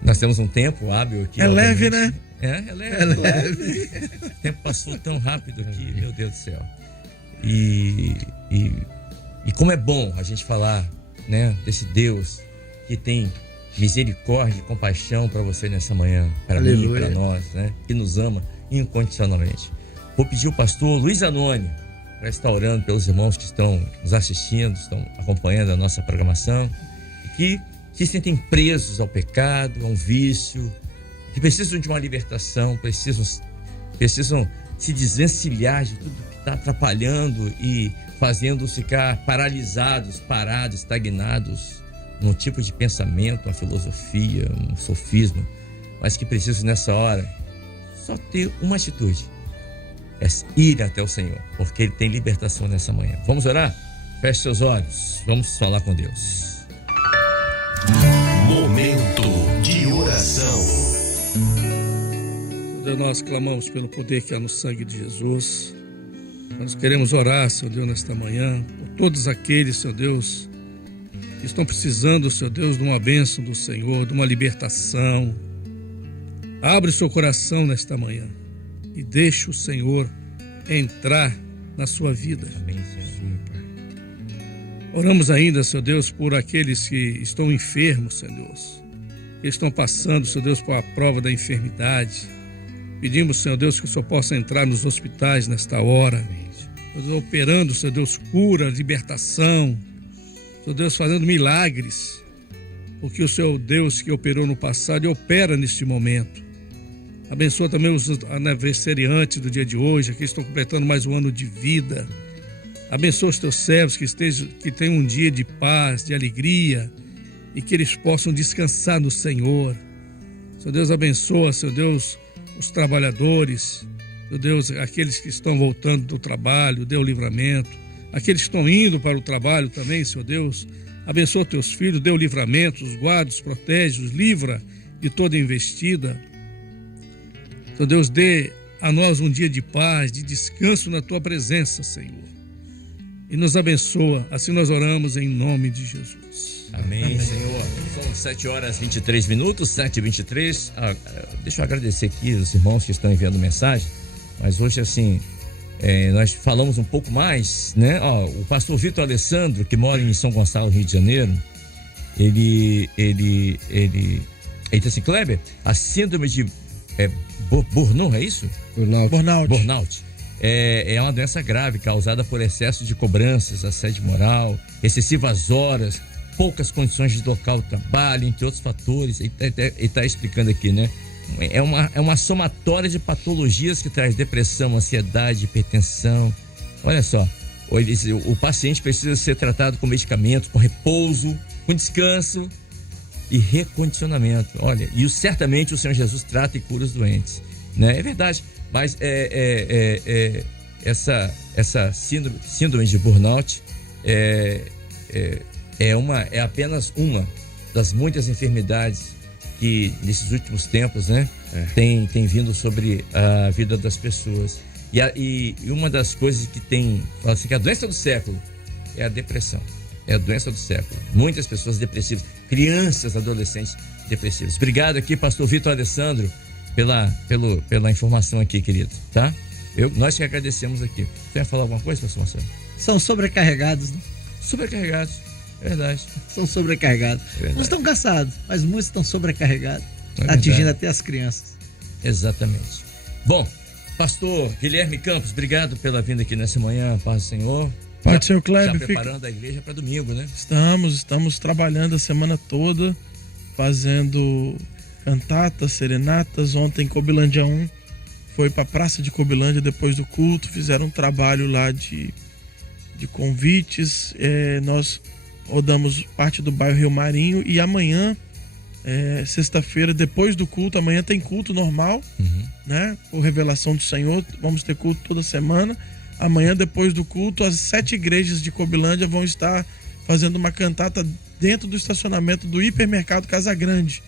Nós temos um tempo hábil aqui. É leve, obviamente. né? É leve. O tempo passou tão rápido aqui, meu Deus do céu. E como é bom a gente falar, né, desse Deus que tem misericórdia e compaixão para você nessa manhã, para mim, Aleluia. para nós, né, que nos ama incondicionalmente. Vou pedir o pastor Luiz Anônimo para estar orando pelos irmãos que estão nos assistindo, estão acompanhando a nossa programação, que se sentem presos ao pecado, a um vício, que precisam de uma libertação, precisam se desvencilhar de tudo que está atrapalhando e fazendo-os ficar paralisados, parados, estagnados num tipo de pensamento, uma filosofia, um sofisma, mas que precisam nessa hora só ter uma atitude: é ir até o Senhor, porque Ele tem libertação nessa manhã. Vamos orar? Feche seus olhos, vamos falar com Deus. Momento de oração. Deus, nós clamamos pelo poder que há no sangue de Jesus. Nós queremos orar, Senhor Deus, nesta manhã, por todos aqueles, Senhor Deus, que estão precisando, Senhor Deus, de uma bênção do Senhor, de uma libertação. Abre o seu coração nesta manhã e deixe o Senhor entrar na sua vida. Amém, Senhor. Oramos ainda, Senhor Deus, por aqueles que estão enfermos, Senhor Deus, que estão passando, Senhor Deus, por a prova da enfermidade. Pedimos, Senhor Deus, que o Senhor possa entrar nos hospitais nesta hora, operando, Senhor Deus, cura, libertação, Senhor Deus, fazendo milagres, porque o Senhor é o Deus que operou no passado e opera neste momento. Abençoa também os aniversariantes do dia de hoje, aqueles que estão completando mais um ano de vida. Abençoa os teus servos que tenham um dia de paz, de alegria e que eles possam descansar no Senhor. Seu Deus, abençoa, Seu Deus, os trabalhadores. Meu Deus, aqueles que estão voltando do trabalho, dê o livramento. Aqueles que estão indo para o trabalho também, Senhor Deus, abençoa teus filhos, dê o livramento, os guarda, os protege, os livra de toda investida. Senhor Deus, dê a nós um dia de paz, de descanso na tua presença, Senhor. E nos abençoa, assim nós oramos em nome de Jesus. Amém, Senhor. São 7h23, 7h23. Deixa eu agradecer aqui os irmãos que estão enviando mensagem, mas hoje, assim, nós falamos um pouco mais, né? O pastor Vitor Alessandro, que mora em São Gonçalo, Rio de Janeiro, ele disse assim: Kleber, a síndrome de Burnout, é isso? Burnout. É uma doença grave causada por excesso de cobranças, assédio moral, excessivas horas, poucas condições de local de trabalho, entre outros fatores. Ele está explicando aqui, né? É uma somatória de patologias que traz depressão, ansiedade, hipertensão. Olha só, o paciente precisa ser tratado com medicamentos, com repouso, com descanso e recondicionamento. Olha, e certamente o Senhor Jesus trata e cura os doentes, né? É verdade, mas essa síndrome de burnout é apenas uma das muitas enfermidades que nesses últimos tempos, né, tem vindo sobre a vida das pessoas. E uma das coisas que fala assim, que a doença do século é a depressão. É a doença do século. Muitas pessoas depressivas, crianças, adolescentes depressivos. Obrigado aqui, pastor Vitor Alessandro, pela informação aqui, querido, tá? Nós que agradecemos aqui. Você ia falar alguma coisa, pastor Marcelo? São sobrecarregados, né? Sobrecarregados, verdade. São sobrecarregados. Verdade. Uns estão cansados, mas muitos estão sobrecarregados, É atingindo verdade. até as crianças. Exatamente. Bom, pastor Guilherme Campos, obrigado pela vinda aqui nessa manhã, paz do Senhor. Pai do Senhor Kleber, Já preparando a igreja para domingo, né? Estamos trabalhando a semana toda, fazendo cantatas, serenatas. Ontem, Cobilândia 1 foi para a Praça de Cobilândia depois do culto, fizeram um trabalho lá de convites. Nós rodamos parte do bairro Rio Marinho e amanhã, sexta-feira, depois do culto, amanhã tem culto normal, né? Por revelação do Senhor, vamos ter culto toda semana. Amanhã, depois do culto, as 7 igrejas de Cobilândia vão estar fazendo uma cantata dentro do estacionamento do hipermercado Casa Grande.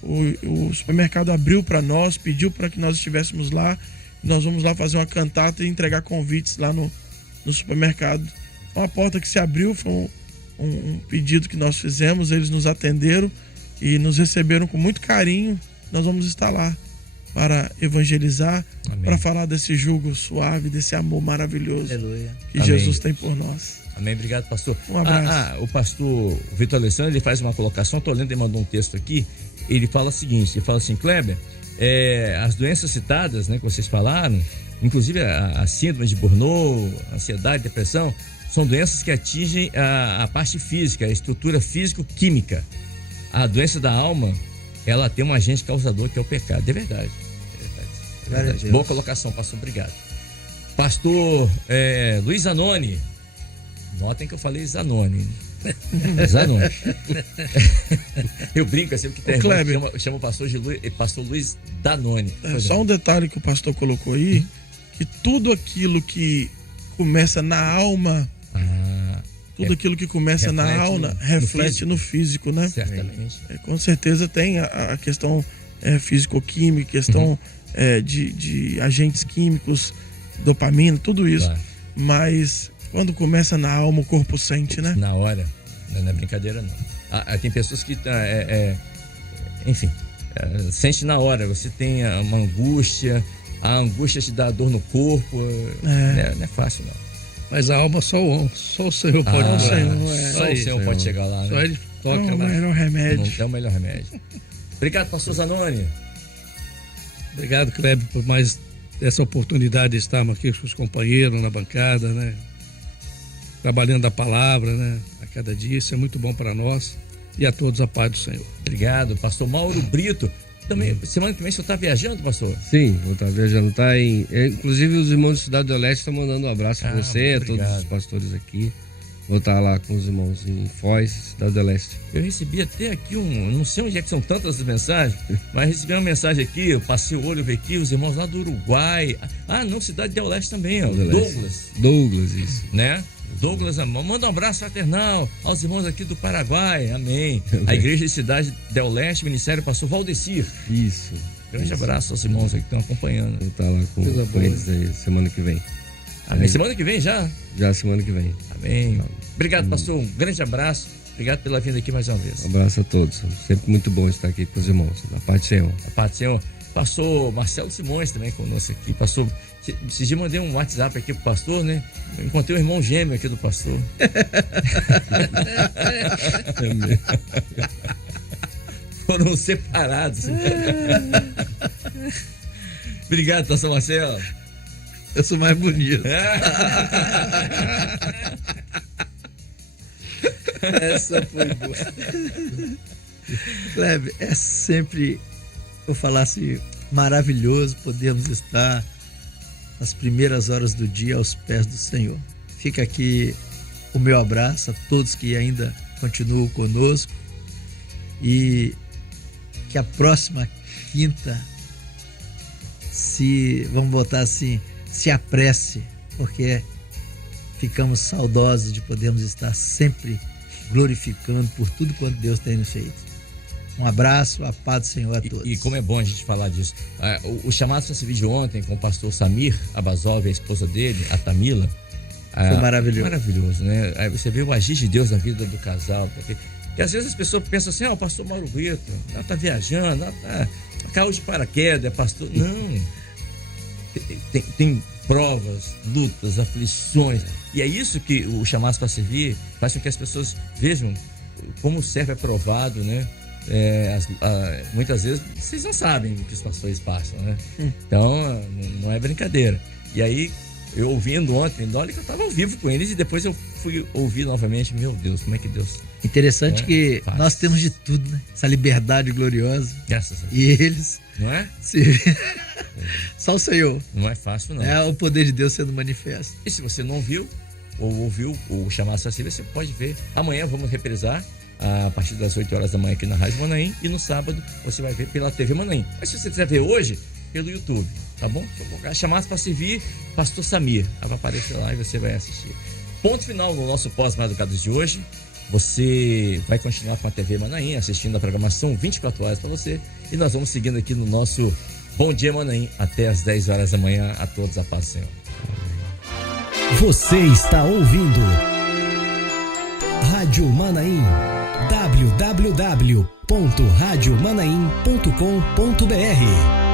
O supermercado abriu para nós, pediu para que nós estivéssemos lá. Nós vamos lá fazer uma cantata e entregar convites lá no supermercado. Uma porta que se abriu, foi um pedido que nós fizemos, eles nos atenderam e nos receberam com muito carinho. Nós vamos estar lá para evangelizar, para falar desse jugo suave, desse amor maravilhoso Aleluia. que Amém. Jesus tem por nós. Amém, obrigado, pastor. Um abraço. O pastor Vitor Alessandro, ele faz uma colocação, tô lendo, ele mandou um texto aqui, ele fala o seguinte, ele fala assim: Kleber, as doenças citadas, né, que vocês falaram, inclusive a síndrome de Burnout, ansiedade, depressão, são doenças que atingem a parte física, a estrutura físico-química. A doença da alma, ela tem um agente causador que é o pecado. É verdade. Glória a Deus. Boa colocação, pastor. Obrigado. Pastor Luiz Zanoni. Notem que eu falei Zanoni. Zanoni. Eu brinco assim porque tem irmão que chama o pastor Luiz Danoni. Só um detalhe que o pastor colocou aí, que tudo aquilo que começa na alma, tudo aquilo que começa na alma reflete no físico, né? Certamente. Com certeza tem a questão físico-química, questão de agentes químicos, dopamina, tudo isso. Claro. Mas quando começa na alma, o corpo sente, né? Na hora. Não é brincadeira, não. Tem pessoas que, enfim, sente na hora. Você tem uma angústia, a angústia te dá dor no corpo. Não é fácil, não. Mas a alma só o Senhor pode curar. Só o Senhor pode chegar lá, né? Só Ele toca É o lá. melhor remédio. Não é o melhor remédio. Obrigado, pastor Zanoni. Obrigado, Kleber, por mais essa oportunidade de estarmos aqui com os companheiros na bancada, né? Trabalhando a palavra, né? A cada dia, isso é muito bom para nós. e a todos a paz do Senhor. Obrigado, pastor Mauro Brito. Também, semana que vem você está viajando, pastor? Sim, eu estou viajando. Inclusive, os irmãos de Cidade do Leste estão mandando um abraço para você, a todos os pastores aqui. Vou estar lá com os irmãos em Foz, Cidade do Leste. Eu recebi até aqui não sei onde é que são tantas mensagens, mas recebi uma mensagem aqui, eu passei o olho, vi aqui, os irmãos lá do Uruguai. Não, Cidade do Leste também, ó. Douglas, isso. Né? Douglas, manda um abraço fraternal aos irmãos aqui do Paraguai, amém. A Igreja de Cidade del Leste, Ministério Pastor Valdecir. Isso. Grande abraço aos irmãos aí que estão acompanhando. Vou estar lá com eles aí semana que vem. Amém. Semana que vem já? Já semana que vem. Amém. Obrigado, pastor. Um grande abraço. Obrigado pela vinda aqui mais uma vez. Um abraço a todos. Sempre muito bom estar aqui com os irmãos. Da paz do Senhor. Da paz do Senhor. Pastor Marcelo Simões também conosco aqui. Pastor, esses dias mandei um WhatsApp aqui pro pastor, né? Eu encontrei um irmão gêmeo aqui do pastor. Foram separados. Obrigado, pastor Marcelo. Eu sou mais bonito. Essa foi boa. Kleber, é sempre, eu falasse, maravilhoso podermos estar nas primeiras horas do dia aos pés do Senhor. Fica aqui o meu abraço a todos que ainda continuam conosco e que a próxima quinta, vamos botar assim, se apresse, porque ficamos saudosos de podermos estar sempre glorificando por tudo quanto Deus tem nos feito. Um abraço, a paz do Senhor a todos. E como é bom a gente falar disso. O chamado para esse vídeo ontem com o pastor Samir Abazov, a esposa dele, a Tamila. Foi maravilhoso. Maravilhoso, né? Aí você vê o agir de Deus na vida do casal. Porque às vezes as pessoas pensam assim, o pastor Mauro Brito, ela tá viajando, ela caiu de paraquedas, é pastor. Não. Tem provas, lutas, aflições. E é isso que o chamado para servir faz com que as pessoas vejam como o servo é provado, né? Muitas vezes vocês não sabem o que os pastores passam, né? Então não é brincadeira. E aí eu ouvindo ontem, olha que eu estava ao vivo com eles e depois eu fui ouvir novamente. Meu Deus, como é que Deus... Interessante que nós temos de tudo, né? Essa liberdade gloriosa. Graças a Deus. E eles... Não é? Só o Senhor. Não é fácil, não. É o poder de Deus sendo manifesto. E se você não viu ou ouviu o chamado Saci, você pode ver. Amanhã vamos reprisar a partir das 8 horas da manhã aqui na Rádio Manaim. E no sábado você vai ver pela TV Manaim. Mas se você quiser ver hoje, pelo YouTube, tá bom? Vou colocar chamados para servir Pastor Samir. Vai aparecer lá e você vai assistir. Ponto final no nosso pós-madrugados de hoje. Você vai continuar com a TV Manaim, assistindo a programação 24 horas para você. E nós vamos seguindo aqui no nosso Bom Dia Manaim até as 10 horas da manhã. A todos a paz do Senhor. Você está ouvindo Rádio Manaim, www.radiomanaim.com.br